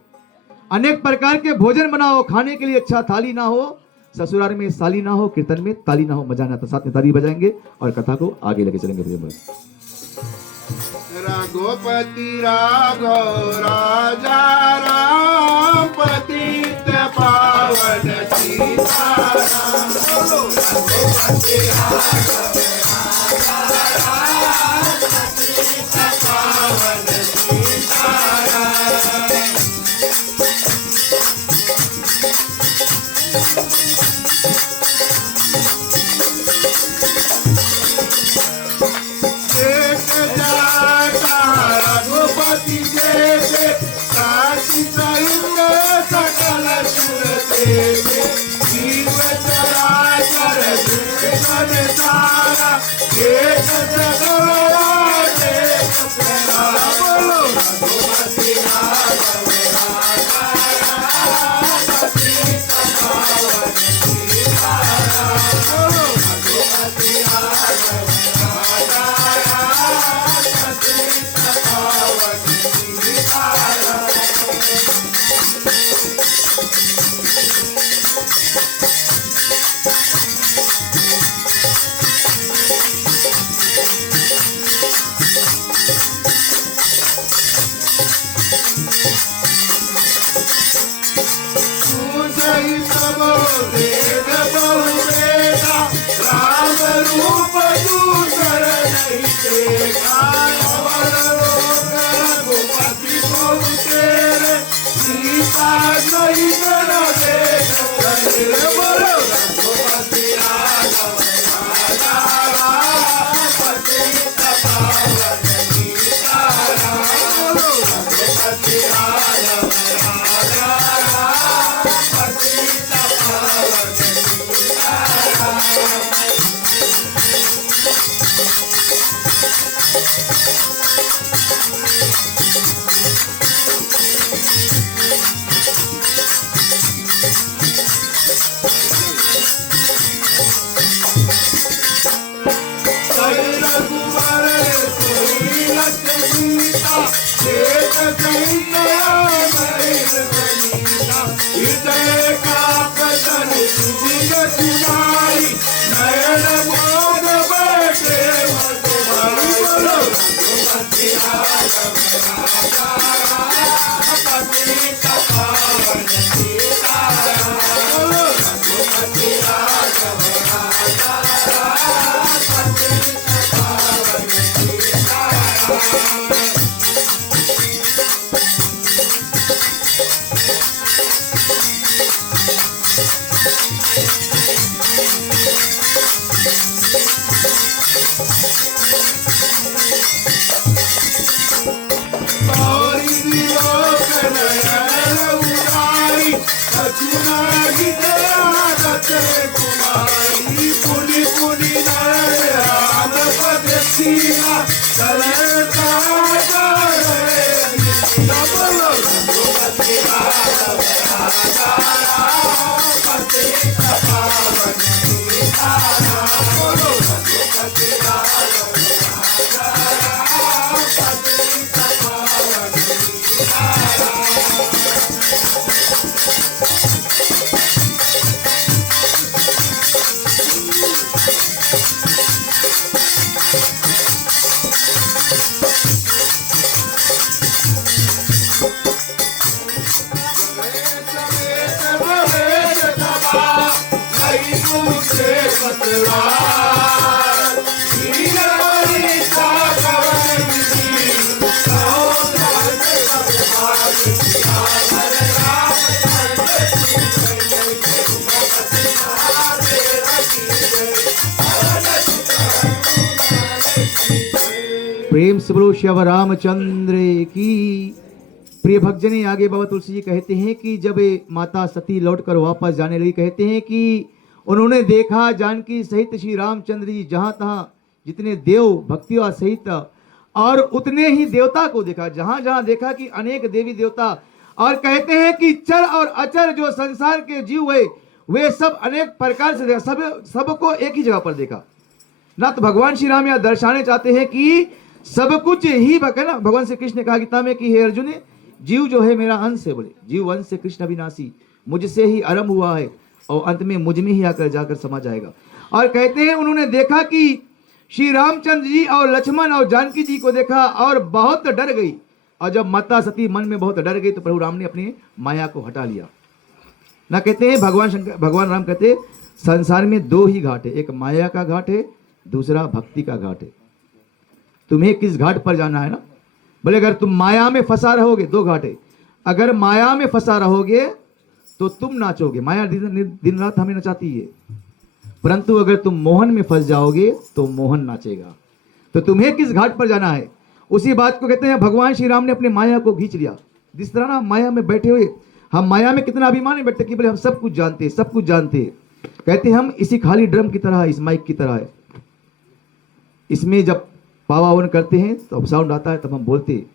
अनेक प्रकार के भोजन बनाओ, खाने के लिए अच्छा थाली ना हो, ससुराल में साली ना हो, कीर्तन में ताली ना हो, मजा ना। तो साथ में ताली बजाएंगे और कथा को आगे लेके चलेंगे। रघुपति राघव राजा राम पतित पावन सीताराम बोलो रघुपति राघव पावन सीताराम एक जाता रघुपति जैसे काशी सहित सकल सुर देखे जीव चराचर जीवन सारा एक जगवरा देख तेरा बोलो रघुपति राघव राघव सीता पावन सीताराम बोलो रघुपति राघव राम रूप दूसर नहीं देखा रघुपति को तेरे सीता सहित न देख बोलो रघुपति राघव राघव पावन सीताराम बोलो रघुपति राघव राघव सीता पावन रघुवर सोई लक्ष्मीता एक सैन्या हृदय का पतन सुधिक सुनाई नयन मोद बैठे मधुबरी बोलो रघुपति राघव सीता पावन सीताराम बोलो रघुपति राघव कुमारी पुनि पुनि राम पद सीना चलता बोलो रघुपति राघव सीता पावन सीताराम बोलो रघुपति राघव सीता पावन प्रेम से बोलो श्याम रामचंद्र की। प्रिय भक्तजन, आगे बाबा तुलसी जी कहते हैं कि जब माता सती लौटकर वापस जाने लगी, कहते हैं कि उन्होंने देखा जानकी सहित श्री रामचंद्र जी जहां तहां जितने देव भक्तियों सहित और उतने ही देवता को देखा, जहां जहां देखा कि अनेक देवी देवता, और कहते हैं कि चर और अचर जो संसार के जीव है वे सब अनेक प्रकार से देखा, सबको एक ही जगह पर देखा ना। तो भगवान श्री राम यहाँ दर्शाने चाहते हैं कि सब कुछ ही ना। भगवान श्री कृष्ण ने कहा गीता में कि हे अर्जुन, जीव जो है मेरा अंश है, बोले जीव वंश से कृष्ण अविनाशी, मुझसे ही आरंभ हुआ है और अंत में मुझ में ही आकर जाकर समा जाएगा। और कहते हैं उन्होंने देखा कि श्री रामचंद्र जी और लक्ष्मण और जानकी जी को देखा और बहुत डर गई, और जब माता सती मन में बहुत डर गई तो प्रभु राम ने अपनी माया को हटा लिया। ना कहते हैं भगवान राम कहते हैं संसार में दो ही घाट है, एक माया का घाट है, दूसरा भक्ति का घाट है। तुम्हें किस घाट पर जाना है ना? बोले अगर तुम माया में फंसा रहोगे, दो घाट है, अगर माया में फंसा रहोगे तो तुम नाचोगे, माया दिन रात हमें नचाती है, परंतु अगर तुम मोहन में फंस जाओगे तो मोहन नाचेगा। तो तुम्हें किस घाट पर जाना है, उसी बात को कहते हैं भगवान श्री राम ने अपने माया को खींच लिया। जिस तरह ना माया में बैठे हुए, हम माया में कितना अभिमान में बैठते कि बोले हम सब कुछ जानते हैं, सब कुछ जानते हैं। कहते हैं हम इसी खाली ड्रम की तरह, इस माइक की तरह है, इसमें जब पावा ऑन करते हैं तो साउंड आता है, तब हम बोलते हैं,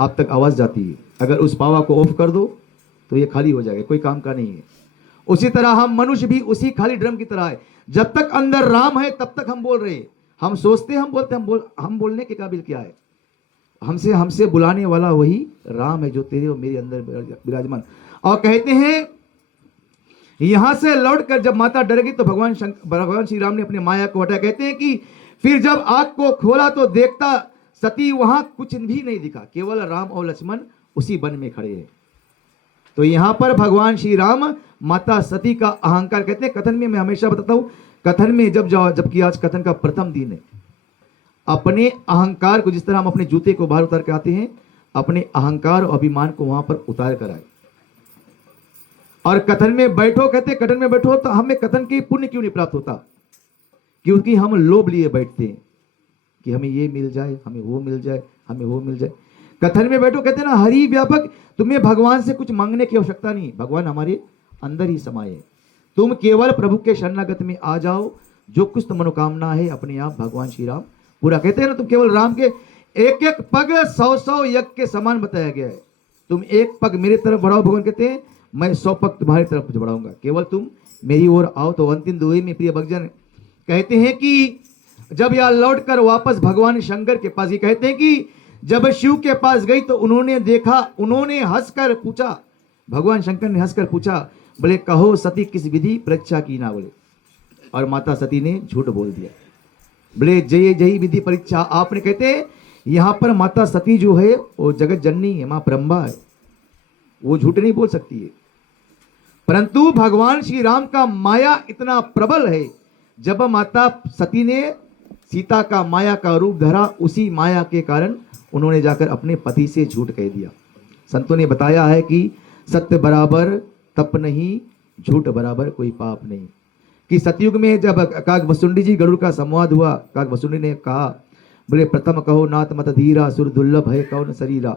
आप तक आवाज जाती है। अगर उस पावा को ऑफ कर दो तो ये खाली हो जाएगा, कोई काम का नहीं है। उसी तरह हम मनुष्य भी उसी खाली ड्रम की तरह है, जब तक अंदर राम है तब तक हम बोल रहे हैं, हम सोचते हम बोलते हम बोलने के काबिल क्या है? हमसे बुलाने वाला वही राम है जो तेरे और मेरे अंदर विराजमान। और कहते हैं यहां से लौटकर जब माता डर गई तो भगवान श्री राम ने अपने माया को हटाया। कहते हैं कि फिर जब आंख को खोला तो देखता सती वहां कुछ भी नहीं दिखा, केवल राम और लक्ष्मण उसी वन में खड़े हैं। तो यहां पर भगवान श्री राम माता सती का अहंकार, कहते हैं कथन में, मैं हमेशा बताता हूं कथन में जबकि आज कथन का प्रथम दिन है, अपने अहंकार को, जिस तरह हम अपने जूते को बाहर उतार कर आते हैं, अपने अहंकार और अभिमान को वहां पर उतार कर आए और कथन में बैठो। कहते कथन में बैठो तो हमें कथन के पुण्य क्यों नहीं प्राप्त होता? क्योंकि हम लोभ लिए बैठते हैं कि हमें ये मिल जाए, हमें वो मिल जाए, हमें वो मिल जाए। कथन में बैठो, कहते हैं ना हरि व्यापक, तुम्हें भगवान से कुछ मांगने की आवश्यकता नहीं, भगवान हमारे अंदर ही समाये। तुम केवल प्रभु के शरणागत में आ जाओ, जो कुछ मनोकामना है अपने आप भगवान श्री राम पूरा। कहते हैं ना तुम केवल राम के एक एक पग 100-100 यज्ञ के समान बताया गया है। तुम एक पग मेरी तरफ बढ़ाओ, भगवान कहते हैं मैं 100 पग तुम्हारी तरफ बढ़ाऊंगा, केवल तुम मेरी ओर आओ। तो अंतिम दुई में प्रिय भक्तजन कहते हैं कि जब यह लौटकर वापस भगवान शंकर के पास, ये कहते हैं कि जब शिव के पास गई तो उन्होंने देखा, उन्होंने हंसकर पूछा, भगवान शंकर ने हंसकर पूछा, बोले कहो सती किस विधि परीक्षा की ना? बोले, और माता सती ने झूठ बोल दिया, बोले जय जय विधि परीक्षा आपने। कहते यहां पर माता सती जो है वो जगत जननी है, मां ब्रह्मा है, वो झूठ नहीं बोल सकती है। परंतु भगवान श्री राम का माया इतना प्रबल है, जब माता सती ने सीता का माया का रूप धरा, उसी माया के कारण उन्होंने जाकर अपने पति से झूठ कह दिया। संतों ने बताया है कि सत्य बराबर तप नहीं, झूठ बराबर कोई पाप नहीं। कि सतयुग में जब काकभुसुंडी जी गरुड़ का संवाद हुआ, काकभुसुंडी ने कहा, बोले प्रथम कहो नाथ मत धीरा, सुर दुर्लभ है कौन शरीरा,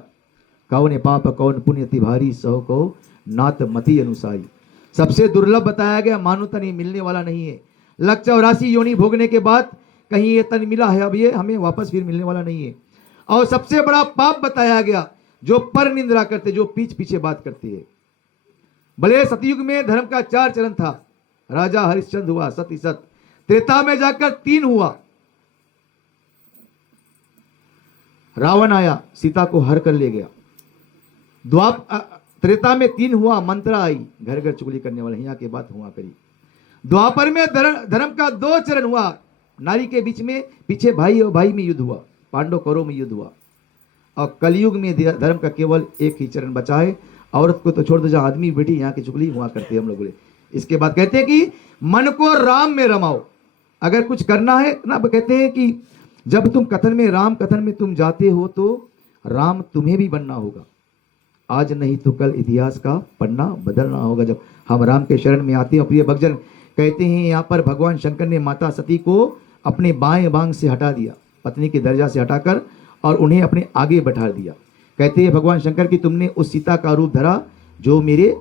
कौन पाप कौन पुण्य अति भारी, सहो कहो नाथ मति अनुसारी। सबसे दुर्लभ बताया गया, मानो तन ये मिलने वाला नहीं है, 184 योनि भोगने के बाद कहीं ये तन मिला है, अब ये हमें वापस फिर मिलने वाला नहीं है। और सबसे बड़ा पाप बताया गया, जो पर निंदा करते, जो पीछे बात करते हैं। भले सतयुग में धर्म का 4 चरण था, राजा हरिश्चंद्र हुआ, सत ही सत, त्रेता में जाकर 3 हुआ, रावण आया सीता को हर कर ले गया। त्रेता में 3 हुआ, मंत्रा आई, घर घर चुगली करने वाले, यहाँ के बात हुआ करी। द्वापर में धर्म का 2 चरण हुआ, नारी के बीच में पीछे भाई और भाई में युद्ध हुआ, पांडव कौरव में युद्ध हुआ। और कलयुग में धर्म का केवल एक ही चरण बचा है, औरत को तो छोड़ दो, जहां आदमी बेटी यहाँ की चुगली हुआ करते हैं हम लोग। इसके बाद कहते हैं कि मन को राम में रमाओ, अगर कुछ करना है ना, कहते हैं कि जब तुम कथन में, राम कथन में तुम जाते हो तो राम तुम्हें भी बनना होगा, आज नहीं तो कल इतिहास का पन्ना बदलना होगा जब हम राम के शरण में आते हैं। प्रिय भक्तजन कहते हैं यहाँ पर भगवान शंकर ने माता सती को अपने बाएं बांग से हटा दिया, पत्नी के दर्जा से हटाकर, और उन्हें अपने आगे बैठा दिया। कहते हैं भगवान शंकर की तुमने उस सीता का रूप धरा जो मेरे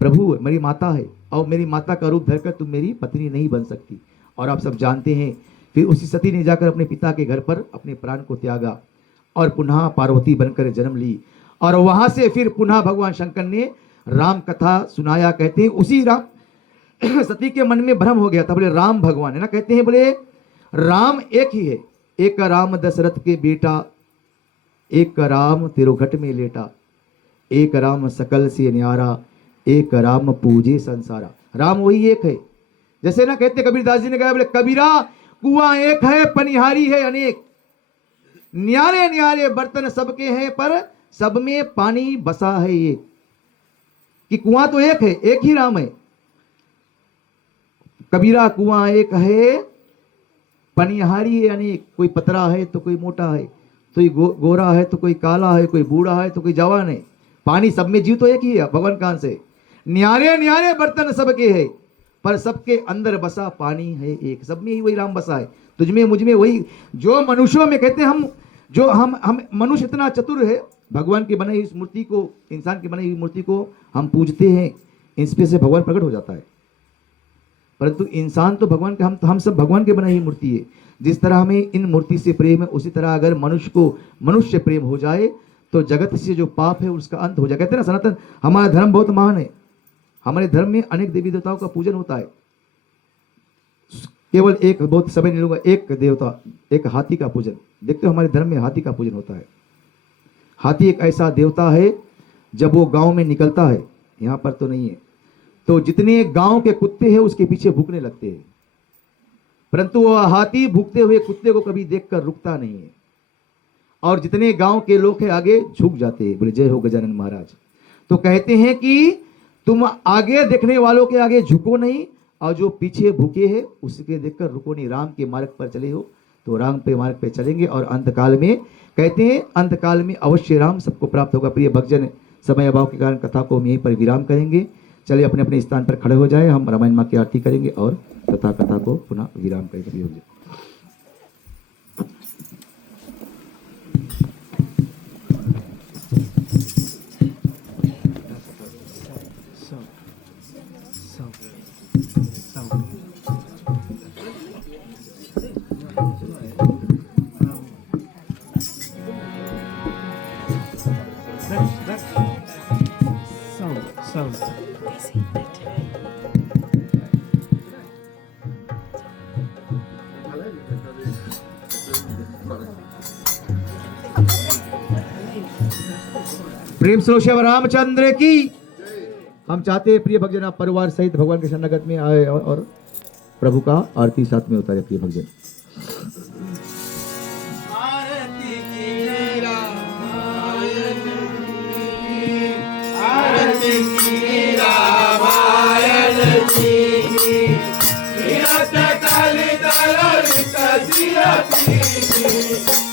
प्रभु मेरी माता है, और मेरी माता का रूप धरकर तुम मेरी पत्नी नहीं बन सकती। और आप सब जानते हैं फिर उसी सती ने जाकर अपने पिता के घर पर अपने प्राण को त्यागा और पुनः पार्वती बनकर जन्म ली, और वहां से फिर पुनः भगवान शंकर ने राम कथा सुनाया। कहते हैं उसी राम सती के मन में भ्रम हो गया था, बोले राम भगवान है ना, कहते हैं बोले राम एक ही है, एक राम दशरथ के बेटा, एक राम तिरुघट में लेटा, एक राम सकल से न्यारा, एक राम पूजे संसारा। राम वही एक है। जैसे ना कहते कबीरदास जी ने कहा, बोले कबीरा कुआं एक है पनिहारी है अनेक, न्यारे न्यारे बर्तन सबके हैं पर सब में पानी बसा है एक। कि कुआं तो एक है, एक ही राम है। कबीरा कुआं एक है, पनिहारी है अनेक, कोई पतरा है तो कोई मोटा है, कोई गोरा है तो कोई काला है, कोई बूढ़ा है तो कोई जवान है। पानी सब में जीव तो एक ही है, भगवान कहां से? न्यारे न्यारे बर्तन सबके है, पर सबके अंदर बसा पानी है एक। सब में ही वही राम बसा है, तुझमें मुझमें वही। जो मनुष्यों में कहते हैं हम मनुष्य इतना चतुर है, भगवान की बनाई इस मूर्ति को, इंसान की बनाई हुई मूर्ति को हम पूजते हैं, इसमें से भगवान प्रकट हो जाता है। परंतु इंसान तो भगवान के, हम सब भगवान के बनाई हुई मूर्ति है। जिस तरह हमें इन मूर्ति से प्रेम है, उसी तरह अगर मनुष्य को मनुष्य प्रेम हो जाए तो जगत से जो पाप है उसका अंत हो जाए। कहते हैं ना सनातन, हमारा धर्म बहुत महान है, हमारे धर्म में अनेक देवी देवताओं का पूजन होता है। केवल एक, बहुत समय नहीं लूंगा, एक देवता, एक हाथी का पूजन। देखते हो हमारे धर्म में हाथी का पूजन होता है। हाथी एक ऐसा देवता है, जब वो गांव में निकलता है, यहां पर तो नहीं है, तो जितने गांव के कुत्ते हैं उसके पीछे भूखने लगते हैं, परंतु वह हाथी भूखते हुए कुत्ते को कभी देखकर रुकता नहीं है। और जितने गांव के लोग हैं आगे झुक जाते हैं, बोले जय हो गजानन महाराज। तो कहते हैं कि तुम आगे देखने वालों के आगे झुको नहीं, और जो पीछे भूखे हैं उसके देखकर रुको नहीं। राम के मार्ग पर चले हो तो राम के मार्ग पर चलेंगे, और अंतकाल में कहते हैं अंतकाल में अवश्य राम सबको प्राप्त होगा। प्रिय भक्तजन, समय अभाव के कारण कथा को हम यहीं पर विराम करेंगे। चलिए अपने अपने स्थान पर खड़े हो जाए, हम रामायण माँ की आरती करेंगे और कथा को पुनः विराम करेंगे। प्रेम श्री रामचंद्र की। हम चाहते हैं प्रिय भक्तजन आप परिवार सहित भगवान के शरणागत में आए और प्रभु का आरती साथ में उतारे। प्रिय भक्तजन, आरती की रामायण की, आरती की रामायण की, गिरत काली ललित सिरती की,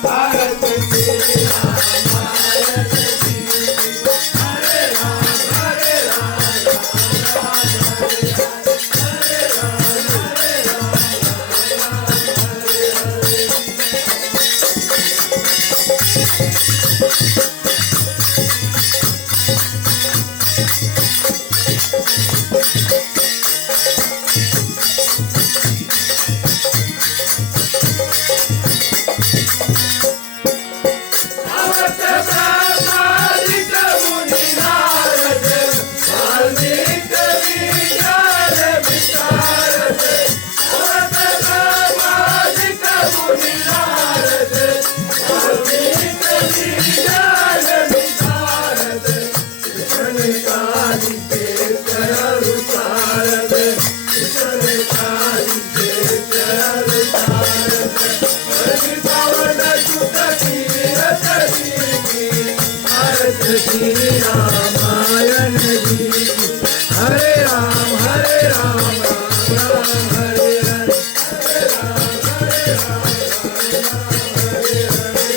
आरती की रामायण की। हरे राम हरे राम राम राम हरे राम हरे राम हरे राम हरे हरे। आवत ब्रह्मादिक मुनि नारद, वाल्मीकि विचार विशारद। आवत ब्रह्मादिक मुनि नारद, वाल्मीकि विचार विशारद। कृष्ण काली के चरण सारद, कृष्ण काली के चरण सारद। हरि पवन सुत कीरत की, आरती की रामायण जी की। हरे राम राम राम हरे हरे, हरे राम राम राम हरे हरे।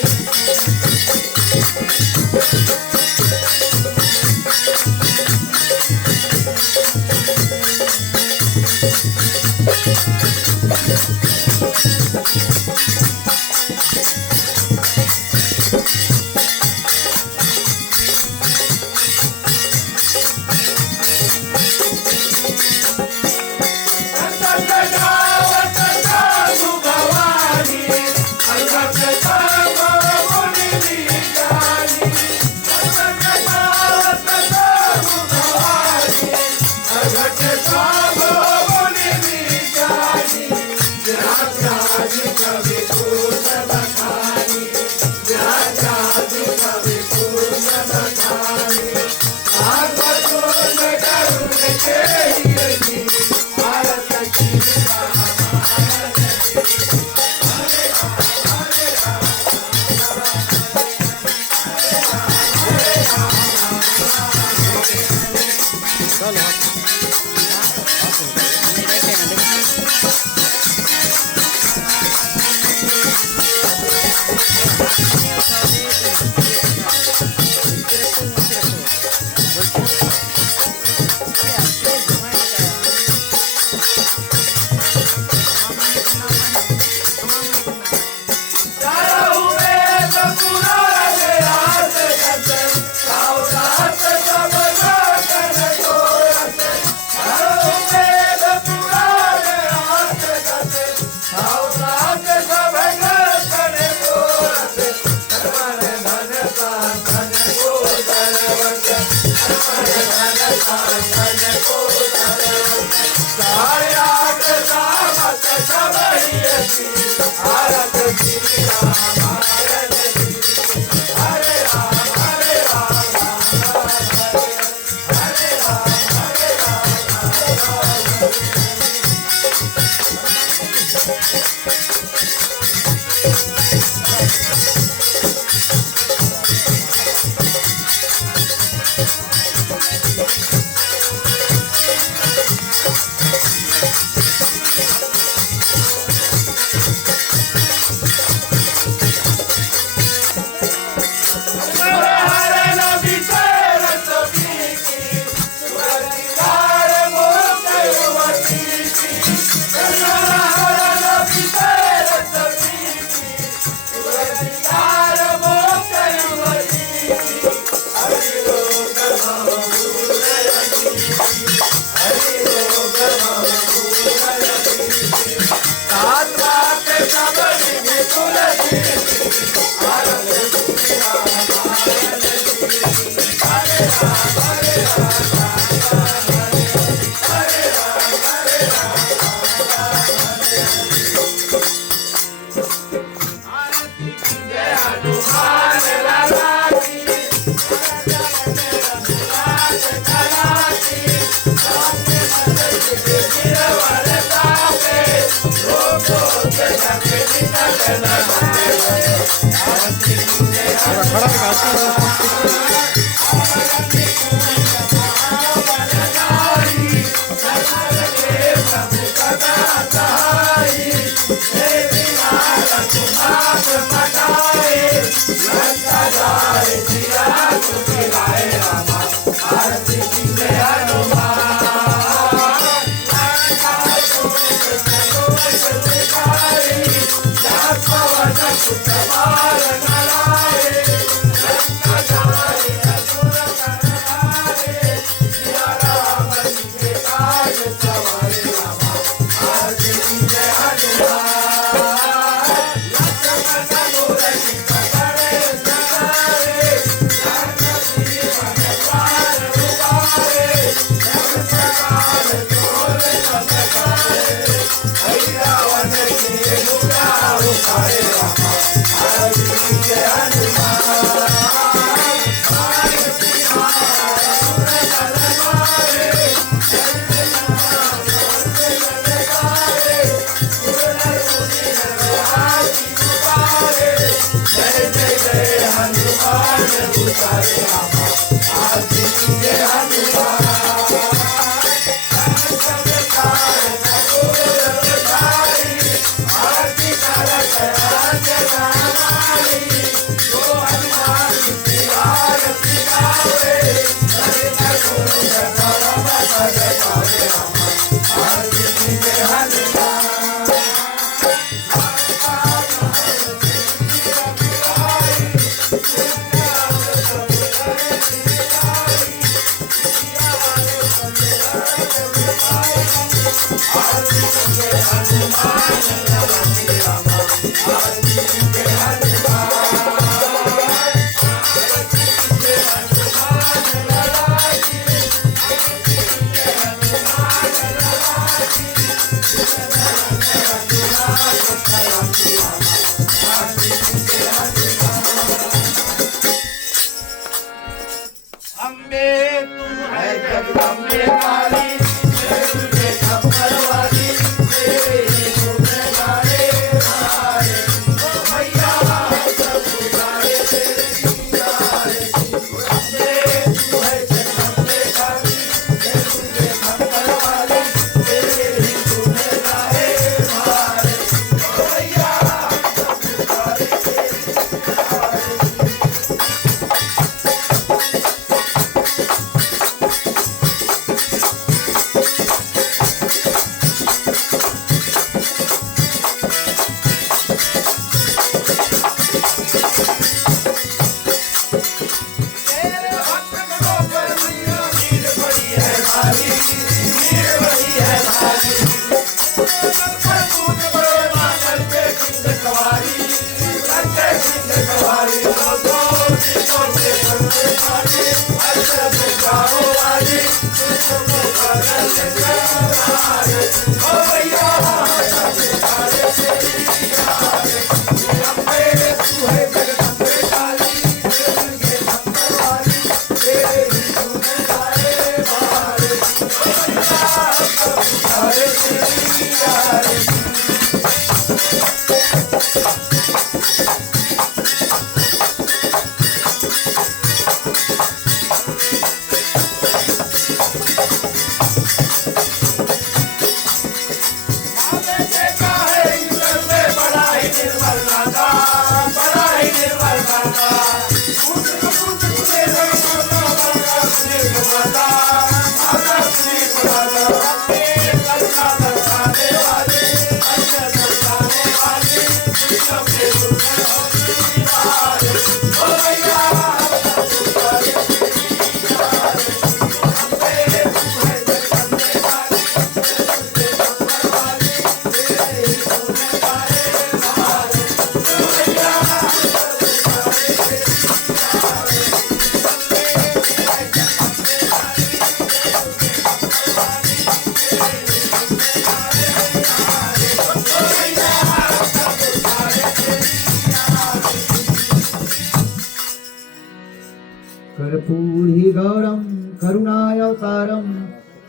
कर्पूरी गौरम करुणावतारम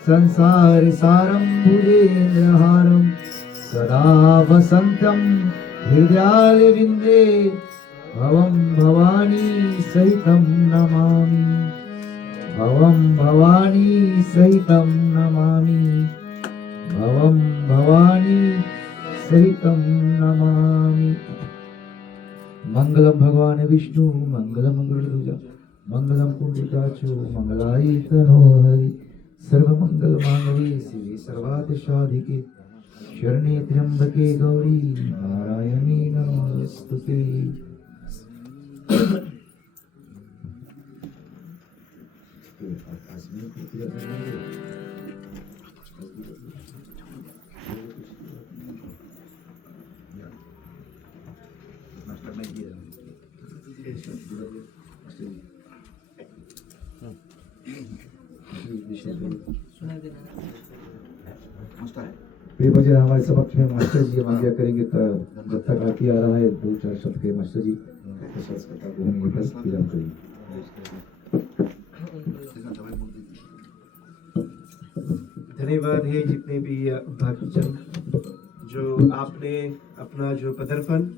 संसार सारम भुजेन्द्रहारम सदा वसंतम हृदयारविंदे भवम भवानी सहितं नमामि भवम भवानी सहितं नमामि भवम भवानी सहितं नमामि। मंगलम भगवान विष्णु मंगलम गरुड़ध्वज मंगलम पुंडरीकाक्षो मंगलाय तनोहरि सर्वमंगल मांगल्ये शिवे सर्वार्थ साधिके शरण्ये त्र्यंबके गौरी नारायणी नमोस्तुते। प्रिय भजन हमारे समक्ष में मास्टर जी आज्ञा करेंगे तो जब तक आरती आ रहा है 2-4 शब्द के मास्टर जी विराम करेंगे। धन्यवाद है जितने भी भक्तजन जो आपने अपना जो पदार्पण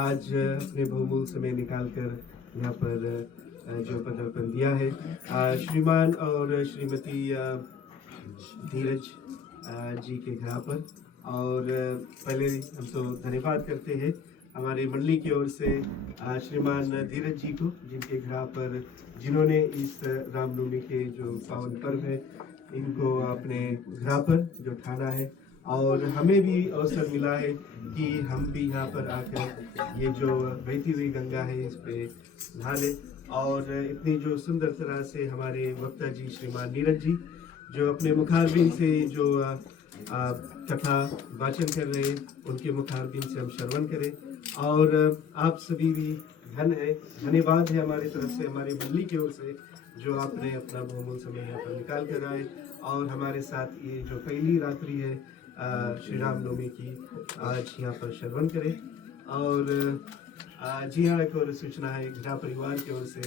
आज अपने बहुमूल्य समय निकाल कर यहाँ पर जो पदार्पण दिया है श्रीमान और श्रीमती धीरज जी के घर पर। और पहले हम तो धन्यवाद करते हैं हमारी मंडली की ओर से श्रीमान धीरज जी को जिनके घर पर जिन्होंने इस रामनवमी के जो पावन पर्व है इनको अपने घर पर जो ठाना है। और हमें भी अवसर मिला है कि हम भी यहाँ पर आकर ये जो बहती हुई गंगा है इस पे नहा लें। और इतनी जो सुंदर तरह से हमारे वक्ता जी श्रीमान नीरज जी जो अपने मुखारबिन से जो कथा वाचन कर रहे हैं उनके मुखारबिन से हम श्रवण करें। और आप सभी भी धन्यवाद है हमारी तरफ से हमारी मंडली की ओर से जो आपने अपना बहुमूल्य समय यहाँ पर निकाल कर आए और हमारे साथ ये जो पहली रात्रि है श्री रामनवमी की आज यहाँ पर श्रवण करें। और जी हाँ, एक और सूचना है गृह परिवार की ओर से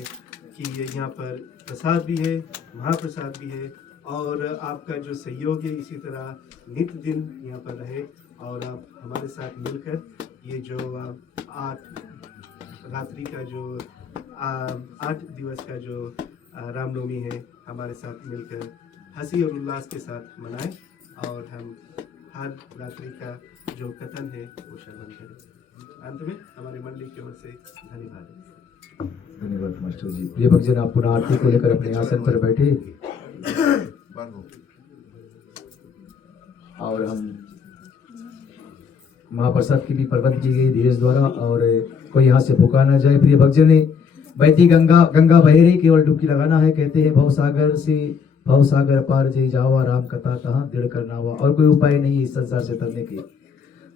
कि यहाँ पर प्रसाद भी है, महाप्रसाद भी है और आपका जो सहयोग है इसी तरह नित्य दिन यहाँ पर रहे और आप हमारे साथ मिलकर ये जो 8 रात्रि का जो 8 दिवस का जो रामनवमी है हमारे साथ मिलकर हंसी और उल्लास के साथ मनाएं और हम हर रात्रि का जो कथन है वो श्रवण करें। अंत में हमारी मंडली की ओर से धन्यवाद। धन्यवाद मास्टर जी। प्रिय भक्तजन आप पुनः आरती को लेकर अपने आसन पर बैठे और हम महाप्रसाद की भी प्रबंध की गई धीरज द्वारा और कोई यहाँ से भूखा न जाए। प्रिय भक्तजन ने बहती गंगा बह रही केवल डुबकी लगाना है। कहते हैं भव सागर से भव सागर पार जय जावा, राम कथा कहाँ दृढ़ करना हुआ। और कोई उपाय नहीं है इस संसार से तरने के,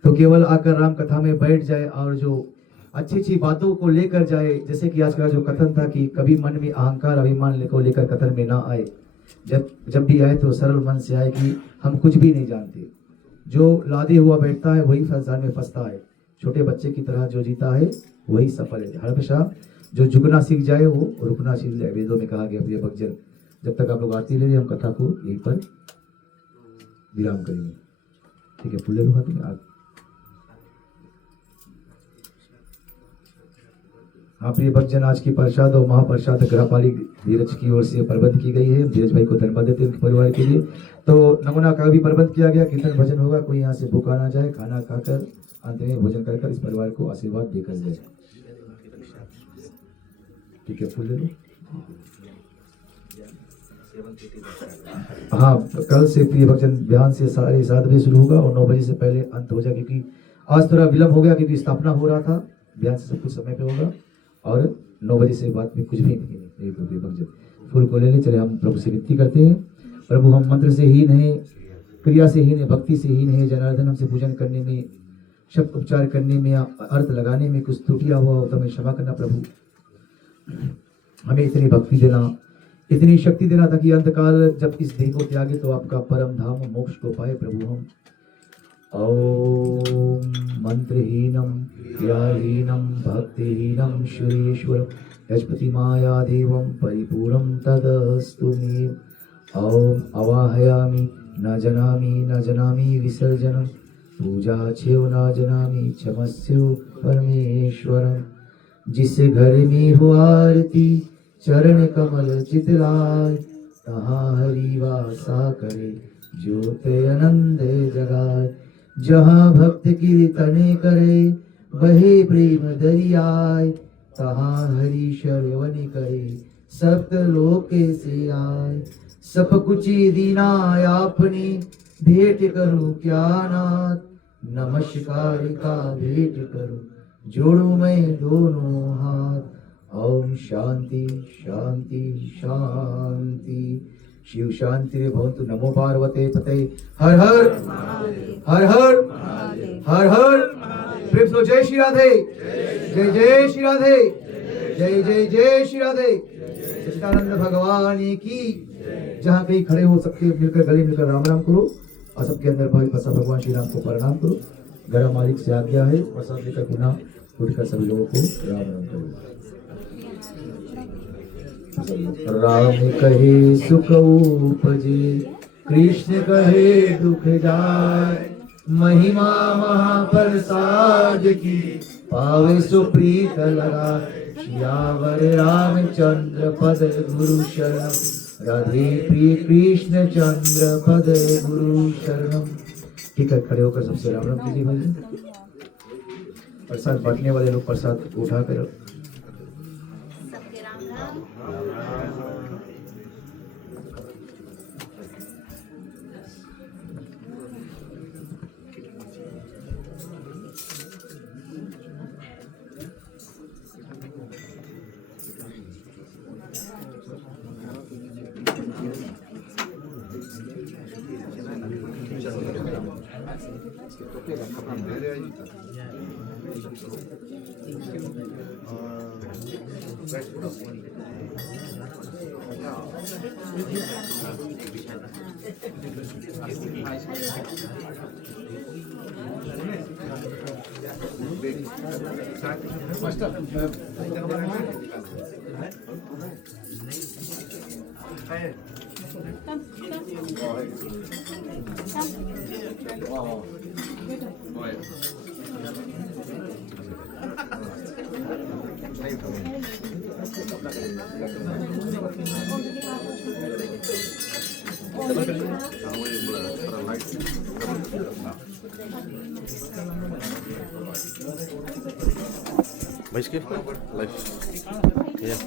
तो केवल आकर राम कथा में बैठ जाए और जो अच्छी अच्छी बातों को लेकर जाए। जैसे कि आज का जो कथन था कि कभी मन में अहंकार अभिमान को लेकर कथन में ना आए, जब भी आए तो सरल मन से आए कि हम कुछ भी नहीं जानते। जो लादे हुआ बैठता है वही संसार में फंसता है। छोटे बच्चे की तरह जो जीता है वही सफल है। हमेशा जो झुकना सीख जाए वो रुकना सीख जाए। वेदों में कहा गया प्रिय भक्तजन, जब तक आप लोग आरती ले रहे हम कथा को यहीं पर विराम करेंगे। ठीक है, फूल ले लो हाथ में। हाँ प्रिय भक्तजन, आज की प्रसाद और महाप्रसाद गृहपालिक धीरज की ओर से प्रबंध की गई है। धीरज भाई को धन्यवाद देते हैं उनके परिवार के लिए। तो नमूना का भी प्रबंध किया गया। कीर्तन भजन होगा, कोई यहाँ से भूखा ना जाए, खाना खाकर अंत में भोजन कर इस परिवार को आशीर्वाद देकर जाए। ठीक है, फूल ले लो। हाँ, कल से प्रिय भक्तजन बिहान से 7:30 बजे शुरू होगा और 9 बजे से पहले अंत हो जाए, क्योंकि आज थोड़ा विलम्ब हो गया क्योंकि स्थापना हो रहा था। बिहान से सब कुछ समय पे होगा और 9 बजे से बाद में कुछ भी नहीं। प्रिय भक्तजन फूल को लेने चले। हम प्रभु से विनती करते हैं, प्रभु हम मंत्र से हीन है, क्रिया से हीन है, भक्ति से हीन है। जनार्दन हमसे पूजन करने में, शब्द उपचार करने में, अर्थ लगाने में कुछ त्रुटियां हुआ हो तो हमें क्षमा करना प्रभु। हमें इतनी भक्ति देना, इतनी शक्ति देना ताकि अंतकाल जब इस देह को त्यागे तो आपका परम धाम मोक्ष को पाए प्रभु हम। ओम मंत्रहीनम क्रियाहीनम भक्तिहीनम सुरेश्वर यजपति माया देवं परिपूर्णं तदस्तु मे। ओम अवाहयामि न जनामि विसर्जनम, पूजा छेव न जनामि क्षमस्यो परमेश्वरम। जिस घर में हो आरती चरण कमल चितलाय, तहाँ हरि वासा करे ज्योत आनंद जगाए। जहाँ भक्त कीर्तने करे बहे प्रेम दरियाय, तहाँ हरि श्रवण करे सप्त लोक से आए। सब कुछ दीना आपने भेंट करूं क्या नाथ, नमस्कार का भेंट करूं जोड़ू मैं दोनों हाथ। ओम शांति शांति शांति। शिव शांति रे भवन्तु। नमो पार्वते पते। हर हर हर हर हर हर। प्रेम से जय श्री राधे, जय जय श्री राधे, जय जय जय श्री राधे। सच्चिदानंद भगवान की। जहाँ कहीं खड़े हो सबके मिलकर गले मिलकर राम राम करो और सबके अंदर भगवान श्री राम को प्रणाम करो। घर मालिक से आज्ञा है, प्रसाद लेकर पुनः उठकर सभी लोगों को राम राम करो। राम कहे सुख उपजे, कृष्ण कहे दुख जाय। महिमा महाप्रसाद की पावे सुप्रीत लगा। श्यावर रामचंद्र पद गुरु शरणम, राधे प्रिय कृष्ण चंद्र पद गुरु शरणम। ठीक है, खड़े होकर सबसे राम राम कीजिए भाई। प्रसाद बांटने वाले लोग प्रसाद उठाकर Vai skip? Live. Yeah.